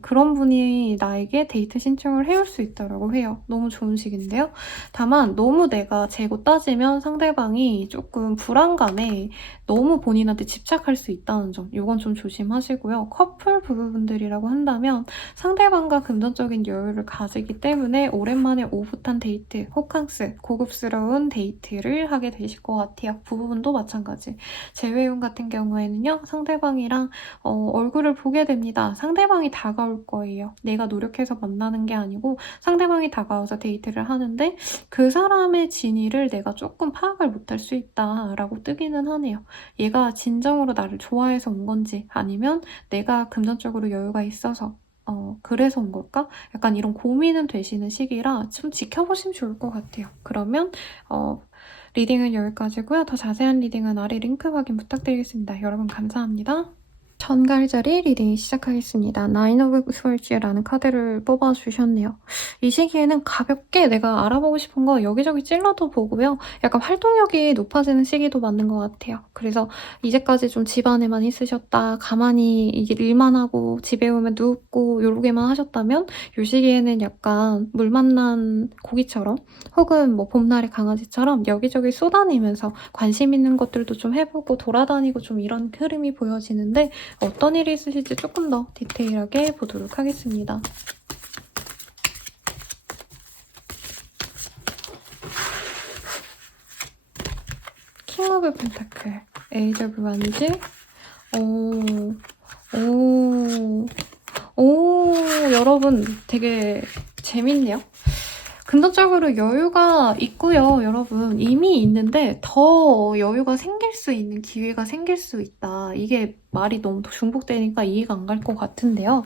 그런 분이 나에게 데이트 신청을 해올 수 있다고 해요. 너무 좋은 식인데요. 다만 너무 내가 재고 따지면 상대방이 조금 불안감에 너무 본인한테 집착할 수 있다는 점, 이건 좀 조심하시고요. 커플 부부분들이라고 한다면 상대방과 금전적인 여유를 가지기 때문에 오랜만에 오붓한 데이트, 호캉스, 고급스러운 데이트를 하게 되실 것 같아요. 부부분도 마찬가지. 재회용 같은 경우에는요, 상대방이랑 얼굴을 보게 됩니다. 상대방이 다가올 거예요. 내가 노력해서 만나는 게 아니고 상대방이 다가와서 데이트를 하는데 그 사람의 진위를 내가 조금 파악을 못할 수 있다라고 뜨기는 하네요. 얘가 진정으로 나를 좋아해서 온 건지 아니면 내가 금전적으로 여유가 있어서 그래서 온 걸까? 약간 이런 고민은 되시는 시기라 좀 지켜보시면 좋을 것 같아요. 그러면 리딩은 여기까지고요. 더 자세한 리딩은 아래 링크 확인 부탁드리겠습니다. 여러분 감사합니다. 전갈자리 리딩 시작하겠습니다. 나인 오브 스월즈라는 카드를 뽑아주셨네요. 이 시기에는 가볍게 내가 알아보고 싶은 거 여기저기 찔러도 보고요. 약간 활동력이 높아지는 시기도 맞는 것 같아요. 그래서 이제까지 좀 집안에만 있으셨다, 가만히 이게 일만 하고 집에 오면 눕고 요러게만 하셨다면 이 시기에는 약간 물 만난 고기처럼 혹은 뭐 봄날의 강아지처럼 여기저기 쏟아내면서 관심 있는 것들도 좀 해보고 돌아다니고 좀 이런 흐름이 보여지는데 어떤 일이 있으실지 조금 더 디테일하게 보도록 하겠습니다. 킹 오브 펜타클, 에이즈 오브 완즈, 여러분 되게 재밌네요. 금전적으로 여유가 있고요, 여러분. 이미 있는데 더 여유가 생길 수 있는 기회가 생길 수 있다. 이게 말이 너무 중복되니까 이해가 안 갈 것 같은데요.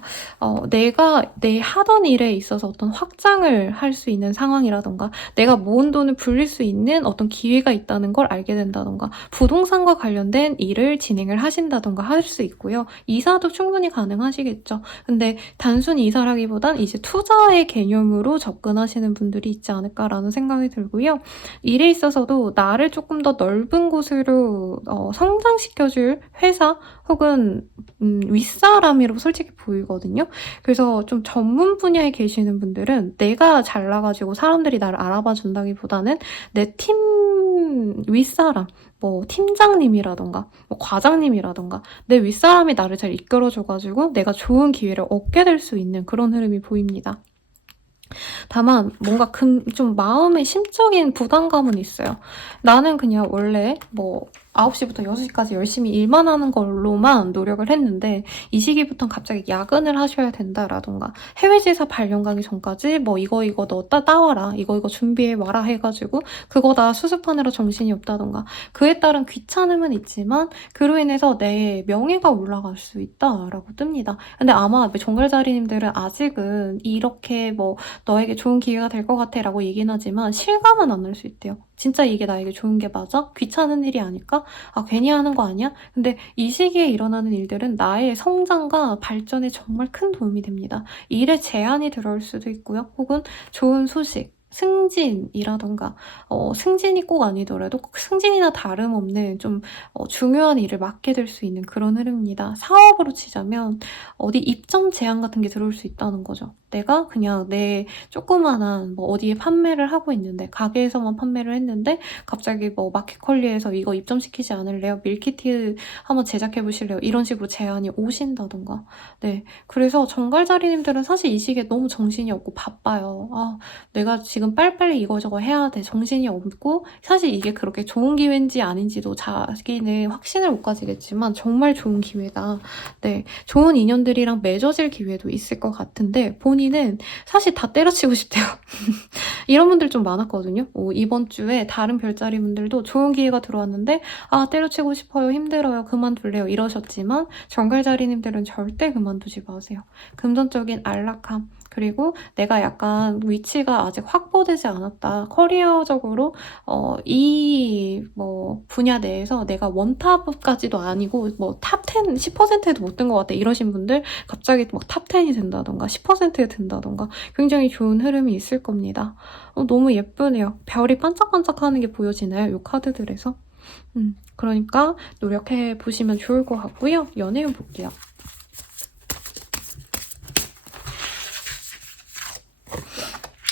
내가 내 하던 일에 있어서 어떤 확장을 할 수 있는 상황이라던가 내가 모은 돈을 불릴 수 있는 어떤 기회가 있다는 걸 알게 된다던가 부동산과 관련된 일을 진행을 하신다던가 할 수 있고요. 이사도 충분히 가능하시겠죠. 근데 단순히 이사라기보단 이제 투자의 개념으로 접근하시는 분들이 있지 않을까라는 생각이 들고요. 일에 있어서도 나를 조금 더 넓은 곳으로 성장시켜줄 회사 혹은 윗사람이라고 솔직히 보이거든요. 그래서 좀 전문 분야에 계시는 분들은 내가 잘나가지고 사람들이 나를 알아봐 준다기보다는 내 팀 윗사람, 뭐 팀장님이라던가 뭐 과장님이라던가 내 윗사람이 나를 잘 이끌어줘가지고 내가 좋은 기회를 얻게 될 수 있는 그런 흐름이 보입니다. 다만 뭔가 좀 마음의 심적인 부담감은 있어요. 나는 그냥 원래 뭐 9시부터 6시까지 열심히 일만 하는 걸로만 노력을 했는데 이 시기부터는 갑자기 야근을 하셔야 된다라던가 해외 지사 발령 가기 전까지 뭐 이거 너 따와라, 이거 준비해 와라 해가지고 그거 다 수습하느라 정신이 없다던가 그에 따른 귀찮음은 있지만 그로 인해서 내 명예가 올라갈 수 있다라고 뜹니다. 근데 아마 정갈자리님들은 아직은 이렇게 뭐 너에게 좋은 기회가 될 것 같아 라고 얘기는 하지만 실감은 안 날 수 있대요. 진짜 이게 나에게 좋은 게 맞아? 귀찮은 일이 아닐까? 아, 괜히 하는 거 아니야? 근데 이 시기에 일어나는 일들은 나의 성장과 발전에 정말 큰 도움이 됩니다. 일에 제한이 들어올 수도 있고요. 혹은 좋은 소식, 승진이라던가 승진이 꼭 아니더라도 꼭 승진이나 다름없는 좀 중요한 일을 맡게 될 수 있는 그런 흐름입니다. 사업으로 치자면 어디 입점 제한 같은 게 들어올 수 있다는 거죠. 내가 그냥 내 조그만한 뭐 어디에 판매를 하고 있는데 가게에서만 판매를 했는데 갑자기 뭐 마켓컬리에서 이거 입점시키지 않을래요? 밀키트 한번 제작해 보실래요? 이런 식으로 제안이 오신다던가. 네, 그래서 정갈자리님들은 사실 이 시기에 너무 정신이 없고 바빠요. 아, 내가 지금 빨리빨리 이거저거 해야 돼. 정신이 없고 사실 이게 그렇게 좋은 기회인지 아닌지도 자기는 확신을 못 가지겠지만 정말 좋은 기회다. 네, 좋은 인연들이랑 맺어질 기회도 있을 것 같은데 본인은 사실 다 때려치고 싶대요. 이런 분들 좀 많았거든요. 이번 주에 다른 별자리 분들도 좋은 기회가 들어왔는데 아, 때려치고 싶어요. 힘들어요. 그만둘래요. 이러셨지만 정갈자리님들은 절대 그만두지 마세요. 금전적인 안락함, 그리고 내가 약간 위치가 아직 확보되지 않았다. 커리어적으로 이 뭐 분야 내에서 내가 원탑까지도 아니고 뭐 탑 10, 10%에도 못 든 것 같아. 이러신 분들 갑자기 막 탑 10이 된다던가 10%에 든다던가 굉장히 좋은 흐름이 있을 겁니다. 너무 예쁘네요. 별이 반짝반짝하는 게 보여지나요? 이 카드들에서. 그러니까 노력해 보시면 좋을 것 같고요. 연애운 볼게요.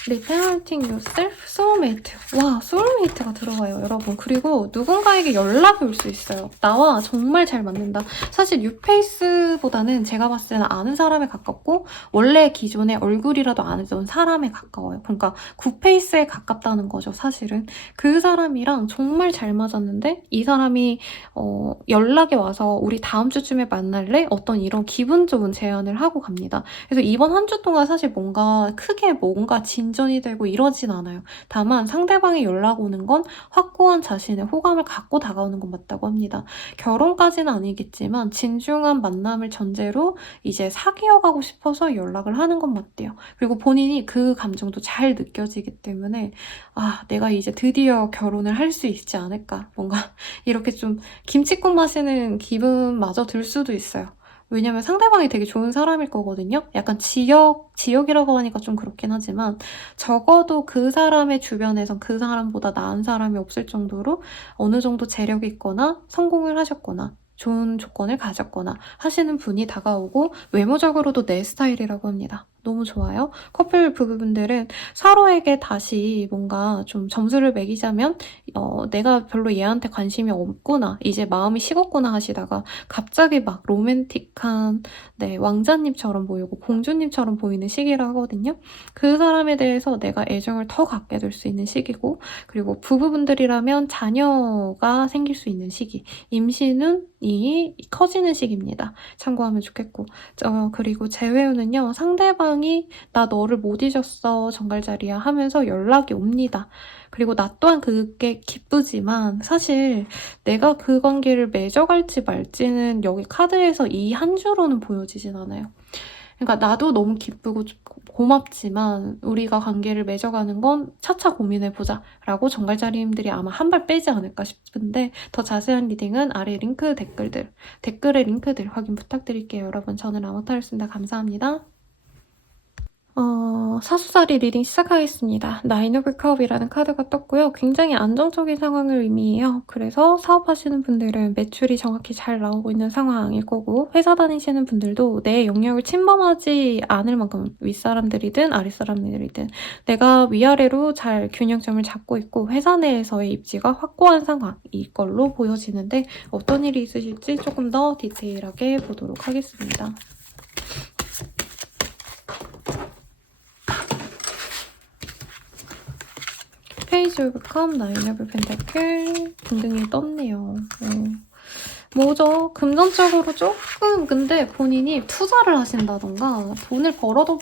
Reparenting yourself, soulmate. 와, soulmate가 들어가요, 여러분. 그리고 누군가에게 연락이 올 수 있어요. 나와 정말 잘 맞는다. 사실 뉴페이스보다는 제가 봤을 때는 아는 사람에 가깝고 원래 기존에 얼굴이라도 아는 사람에 가까워요. 그러니까 굿페이스에 가깝다는 거죠, 사실은. 그 사람이랑 정말 잘 맞았는데 이 사람이 연락이 와서 우리 다음 주쯤에 만날래? 어떤 이런 기분 좋은 제안을 하고 갑니다. 그래서 이번 한 주 동안 사실 뭔가 크게 뭔가 진전이 되고 이러진 않아요. 다만 상대방이 연락 오는 건 확고한 자신의 호감을 갖고 다가오는 건 맞다고 합니다. 결혼까지는 아니겠지만 진중한 만남을 전제로 이제 사귀어가고 싶어서 연락을 하는 건 맞대요. 그리고 본인이 그 감정도 잘 느껴지기 때문에 아, 내가 이제 드디어 결혼을 할 수 있지 않을까. 뭔가 이렇게 좀 김치국 마시는 기분마저 들 수도 있어요. 왜냐면 상대방이 되게 좋은 사람일 거거든요. 약간 지역이라고 하니까 좀 그렇긴 하지만 적어도 그 사람의 주변에선 그 사람보다 나은 사람이 없을 정도로 어느 정도 재력이 있거나 성공을 하셨거나 좋은 조건을 가졌거나 하시는 분이 다가오고 외모적으로도 내 스타일이라고 합니다. 너무 좋아요. 커플 부부분들은 서로에게 다시 뭔가 좀 점수를 매기자면 내가 별로 얘한테 관심이 없구나, 이제 마음이 식었구나 하시다가 갑자기 막 로맨틱한 왕자님처럼 보이고 공주님처럼 보이는 시기라 하거든요. 그 사람에 대해서 내가 애정을 더 갖게 될 수 있는 시기고, 그리고 부부분들이라면 자녀가 생길 수 있는 시기, 임신은 이 커지는 시기입니다. 참고하면 좋겠고, 그리고 재회운은요, 상대방이 나 너를 못 잊었어 정갈자리야 하면서 연락이 옵니다. 그리고 나 또한 그게 기쁘지만 사실 내가 그 관계를 맺어갈지 말지는 여기 카드에서 이 한 주로는 보여지진 않아요. 그러니까 나도 너무 기쁘고 고맙지만 우리가 관계를 맺어가는 건 차차 고민해보자 라고 정갈자리님들이 아마 한 발 빼지 않을까 싶은데, 더 자세한 리딩은 아래 링크 댓글의 링크들 확인 부탁드릴게요. 여러분, 저는 라모타였습니다. 감사합니다. 사수자리 리딩 시작하겠습니다. 나인 오브 컵이라는 카드가 떴고요. 굉장히 안정적인 상황을 의미해요. 그래서 사업하시는 분들은 매출이 정확히 잘 나오고 있는 상황일 거고, 회사 다니시는 분들도 내 영역을 침범하지 않을 만큼 윗사람들이든 아랫사람들이든 내가 위아래로 잘 균형점을 잡고 있고 회사 내에서의 입지가 확고한 상황일 걸로 보여지는데, 어떤 일이 있으실지 조금 더 디테일하게 보도록 하겠습니다. 페이지 오브 컵, 나인 오브 펜타클 등등이 떴네요. 뭐죠? 금전적으로 조금 근데 본인이 투자를 하신다던가 돈을 벌어도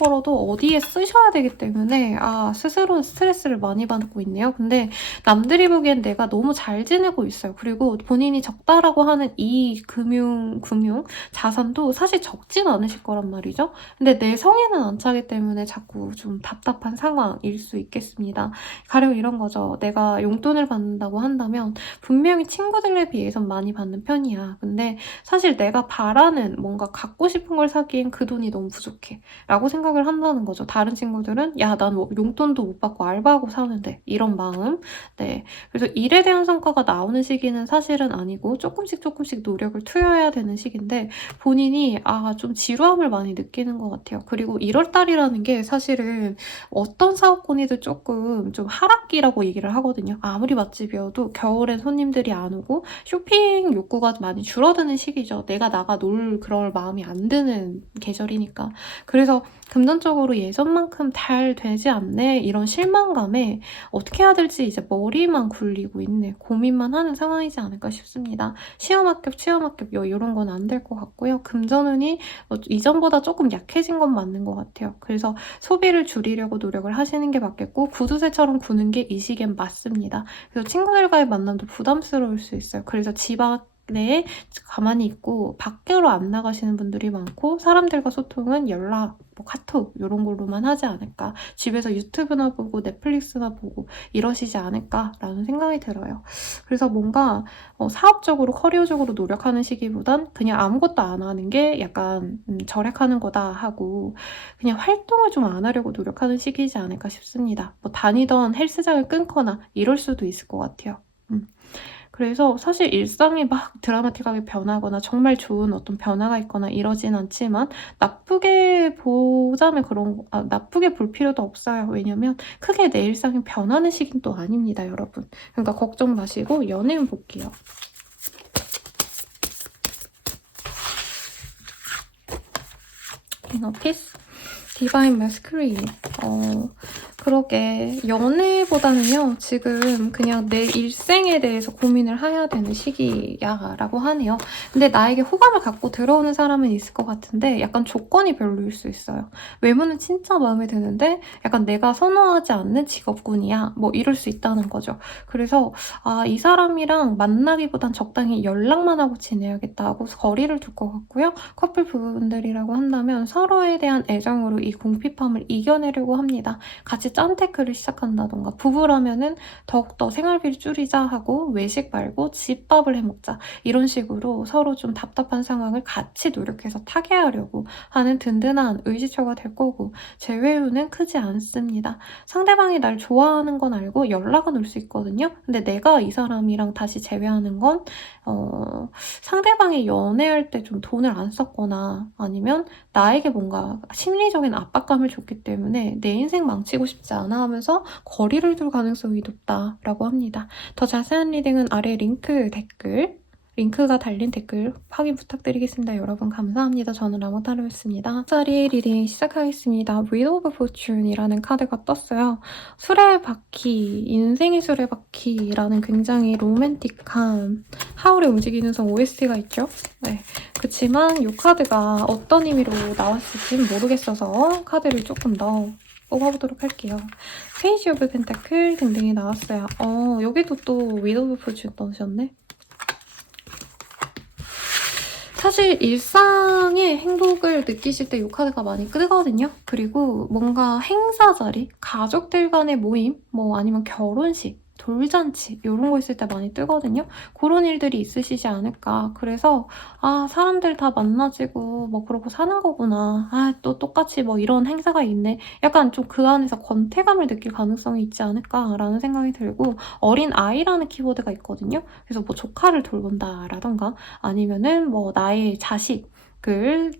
어디에 쓰셔야 되기 때문에 스스로 스트레스를 많이 받고 있네요. 근데 남들이 보기엔 내가 너무 잘 지내고 있어요. 그리고 본인이 적다라고 하는 이 금융 자산도 사실 적진 않으실 거란 말이죠. 근데 내 성에는 안 차기 때문에 자꾸 좀 답답한 상황일 수 있겠습니다. 가령 이런 거죠. 내가 용돈을 받는다고 한다면 분명히 친구들에 비해선 많이 받는 편이야. 근데 사실 내가 바라는 뭔가 갖고 싶은 걸 사기엔 그 돈이 너무 부족해. 라고 생각을 한다는 거죠. 다른 친구들은 야, 난 용돈도 못 받고 알바하고 사는데 이런 마음. 네. 그래서 일에 대한 성과가 나오는 시기는 사실은 아니고 조금씩 노력을 투여해야 되는 시기인데 본인이 좀 지루함을 많이 느끼는 것 같아요. 그리고 1월 달이라는 게 사실은 어떤 사업권이도 조금 좀 하락기라고 얘기를 하거든요. 아무리 맛집이어도 겨울엔 손님들이 안 오고 쇼핑 욕구가 많이 줄어드는 시기죠. 내가 나가 놀 그럴 마음이 안 드는 계절이니까. 그래서 금전적으로 예전만큼 잘 되지 않네 이런 실망감에 어떻게 해야 될지 이제 머리만 굴리고 있네. 고민만 하는 상황이지 않을까 싶습니다. 취업 합격 이런 건 안 될 것 같고요. 금전운이 이전보다 조금 약해진 건 맞는 것 같아요. 그래서 소비를 줄이려고 노력을 하시는 게 맞겠고 구두쇠처럼 구는 게 이 시기엔 맞습니다. 그래서 친구들과의 만남도 부담스러울 수 있어요. 그래서 집 안에 가만히 있고 밖으로 안 나가시는 분들이 많고 사람들과 소통은 연락, 카톡 이런 걸로만 하지 않을까. 집에서 유튜브나 보고 넷플릭스나 보고 이러시지 않을까라는 생각이 들어요. 그래서 뭔가 사업적으로 커리어적으로 노력하는 시기보단 그냥 아무것도 안 하는 게 약간 절약하는 거다 하고 그냥 활동을 좀 안 하려고 노력하는 시기이지 않을까 싶습니다. 다니던 헬스장을 끊거나 이럴 수도 있을 것 같아요. 그래서 사실 일상이 막 드라마틱하게 변하거나 정말 좋은 어떤 변화가 있거나 이러진 않지만 나쁘게 보자면 나쁘게 볼 필요도 없어요. 왜냐면 크게 내 일상이 변하는 시기는 또 아닙니다, 여러분. 그러니까 걱정 마시고 연애운 볼게요. 이너피스 디바인 마스크린. 그러게 연애보다는요 지금 그냥 내 일생에 대해서 고민을 해야 되는 시기야 라고 하네요. 근데 나에게 호감을 갖고 들어오는 사람은 있을 것 같은데 약간 조건이 별로일 수 있어요. 외모는 진짜 마음에 드는데 약간 내가 선호하지 않는 직업군이야 이럴 수 있다는 거죠. 그래서 이 사람이랑 만나기보단 적당히 연락만 하고 지내야겠다 하고 거리를 둘 것 같고요. 커플 부분들이라고 한다면 서로에 대한 애정으로 이 궁핍함을 이겨내려고 합니다. 같이 짠테크를 시작한다던가 부부라면은 더욱더 생활비를 줄이자 하고 외식 말고 집밥을 해먹자 이런 식으로 서로 좀 답답한 상황을 같이 노력해서 타개하려고 하는 든든한 의지처가 될 거고 제외유는 크지 않습니다. 상대방이 날 좋아하는 건 알고 연락은 올 수 있거든요. 근데 내가 이 사람이랑 다시 재회하는 건 상대방이 연애할 때 좀 돈을 안 썼거나 아니면 나에게 뭔가 심리적인 압박감을 줬기 때문에 내 인생 망치고 싶지 않아 하면서 거리를 둘 가능성이 높다라고 합니다. 더 자세한 리딩은 아래 링크가 달린 댓글 확인 부탁드리겠습니다. 여러분 감사합니다. 저는 라모타로였습니다. 짜리 리딩 시작하겠습니다. Wheel of Fortune이라는 카드가 떴어요. 수레바퀴, 인생의 수레바퀴라는 굉장히 로맨틱한 하울의 움직이는 성 OST가 있죠. 네. 그치만 이 카드가 어떤 의미로 나왔을지는 모르겠어서 카드를 조금 더 뽑아보도록 할게요. 페이지 오브 펜타클 등등이 나왔어요. 여기도 또 위도우 포춘 넣으셨네. 사실 일상의 행복을 느끼실 때 이 카드가 많이 뜨거든요. 그리고 뭔가 행사 자리, 가족들 간의 모임, 아니면 결혼식, 돌잔치 이런 거 있을 때 많이 뜨거든요. 그런 일들이 있으시지 않을까. 그래서 사람들 다 만나지고 그러고 사는 거구나. 또 똑같이 이런 행사가 있네. 약간 좀 그 안에서 권태감을 느낄 가능성이 있지 않을까라는 생각이 들고 어린 아이라는 키워드가 있거든요. 그래서 조카를 돌본다라던가 아니면은 나의 자식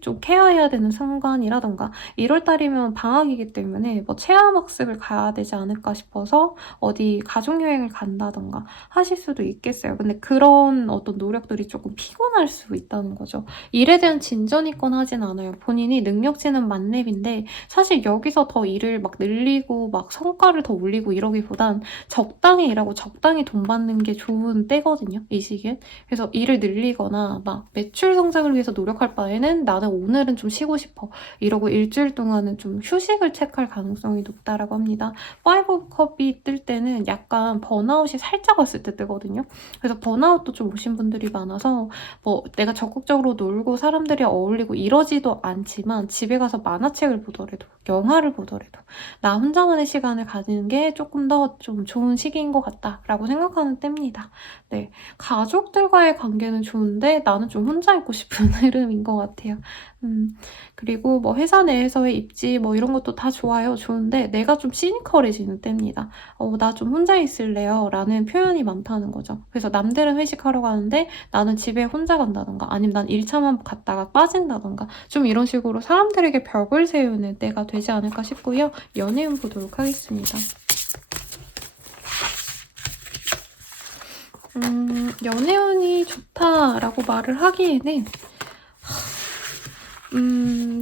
좀 케어해야 되는 순간이라던가 1월달이면 방학이기 때문에 뭐 체험학습을 가야 되지 않을까 싶어서 어디 가족여행을 간다던가 하실 수도 있겠어요. 근데 그런 어떤 노력들이 조금 피곤할 수 있다는 거죠. 일에 대한 진전이 있거나 하진 않아요. 본인이 능력치는 만렙인데 사실 여기서 더 일을 막 늘리고 막 성과를 더 올리고 이러기보단 적당히 일하고 적당히 돈 받는 게 좋은 때거든요. 이 시기엔. 그래서 일을 늘리거나 막 매출 성장을 위해서 노력할 바에는 나는 오늘은 좀 쉬고 싶어. 이러고 일주일 동안은 좀 휴식을 체크할 가능성이 높다라고 합니다. 5 컵이 뜰 때는 약간 번아웃이 살짝 왔을 때 뜨거든요. 그래서 번아웃도 좀 오신 분들이 많아서 뭐 내가 적극적으로 놀고 사람들이 어울리고 이러지도 않지만 집에 가서 만화책을 보더라도 영화를 보더라도 나 혼자만의 시간을 가지는 게 조금 더 좀 좋은 시기인 것 같다라고 생각하는 때입니다. 네, 가족들과의 관계는 좋은데 나는 좀 혼자 있고 싶은 흐름인 것 같아요. 그리고 뭐 회사 내에서의 입지 뭐 이런 것도 다 좋아요. 좋은데 내가 좀 시니컬해지는 때입니다. 나 좀 혼자 있을래요 라는 표현이 많다는 거죠. 그래서 남들은 회식하러 가는데 나는 집에 혼자 간다던가 아니면 난 1차만 갔다가 빠진다던가 좀 이런 식으로 사람들에게 벽을 세우는 때가 되지 않을까 싶고요. 연애운 보도록 하겠습니다. 연애운이 좋다라고 말을 하기에는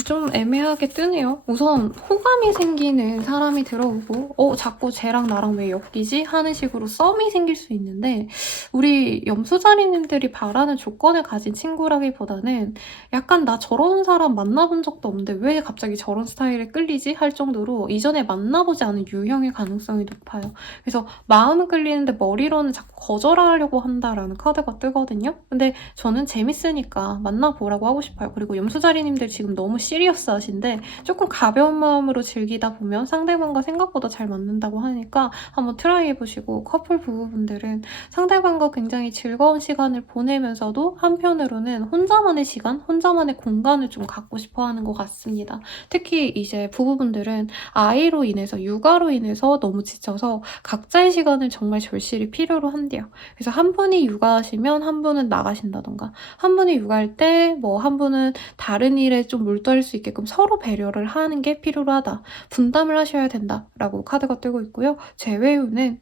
좀 애매하게 뜨네요. 우선 호감이 생기는 사람이 들어오고 자꾸 쟤랑 나랑 왜 엮이지? 하는 식으로 썸이 생길 수 있는데 우리 염소자리님들이 바라는 조건을 가진 친구라기보다는 약간 나 저런 사람 만나본 적도 없는데 왜 갑자기 저런 스타일에 끌리지? 할 정도로 이전에 만나보지 않은 유형의 가능성이 높아요. 그래서 마음은 끌리는데 머리로는 자꾸 거절하려고 한다라는 카드가 뜨거든요. 근데 저는 재밌으니까 만나보라고 하고 싶어요. 그리고 염소자리님들 지금 너무 시리어스하신데 조금 가벼운 마음으로 즐기다 보면 상대방과 생각보다 잘 맞는다고 하니까 한번 트라이 해보시고 커플 부부분들은 상대방과 굉장히 즐거운 시간을 보내면서도 한편으로는 혼자만의 시간, 혼자만의 공간을 좀 갖고 싶어 하는 것 같습니다. 특히 이제 부부분들은 아이로 인해서 육아로 인해서 너무 지쳐서 각자의 시간을 정말 절실히 필요로 한대요. 그래서 한 분이 육아하시면 한 분은 나가신다던가 한 분이 육아할 때 뭐 한 분은 다른 일에 좀 몰두할 수 있게끔 서로 배려를 하는 게 필요로 하다. 분담을 하셔야 된다라고 카드가 뜨고 있고요. 제외우는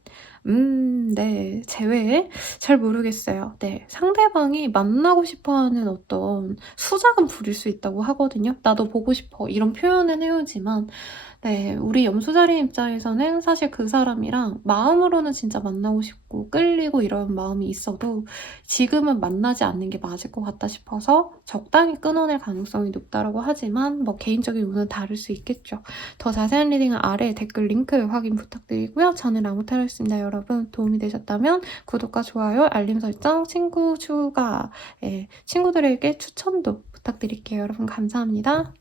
네. 제외? 잘 모르겠어요. 네. 상대방이 만나고 싶어하는 어떤 수작은 부릴 수 있다고 하거든요. "나도 보고 싶어." 이런 표현은 해오지만 네. 우리 염소자리 입장에서는 사실 그 사람이랑 마음으로는 진짜 만나고 싶고 끌리고 이런 마음이 있어도 지금은 만나지 않는 게 맞을 것 같다 싶어서 적당히 끊어낼 가능성이 높다라고 하지만 뭐 개인적인 운은 다를 수 있겠죠. 더 자세한 리딩은 아래 댓글 링크 확인 부탁드리고요. 저는 라모타로였습니다. 여러분 도움이 되셨다면 구독과 좋아요, 알림 설정, 친구 추가, 친구들에게 추천도 부탁드릴게요. 여러분 감사합니다.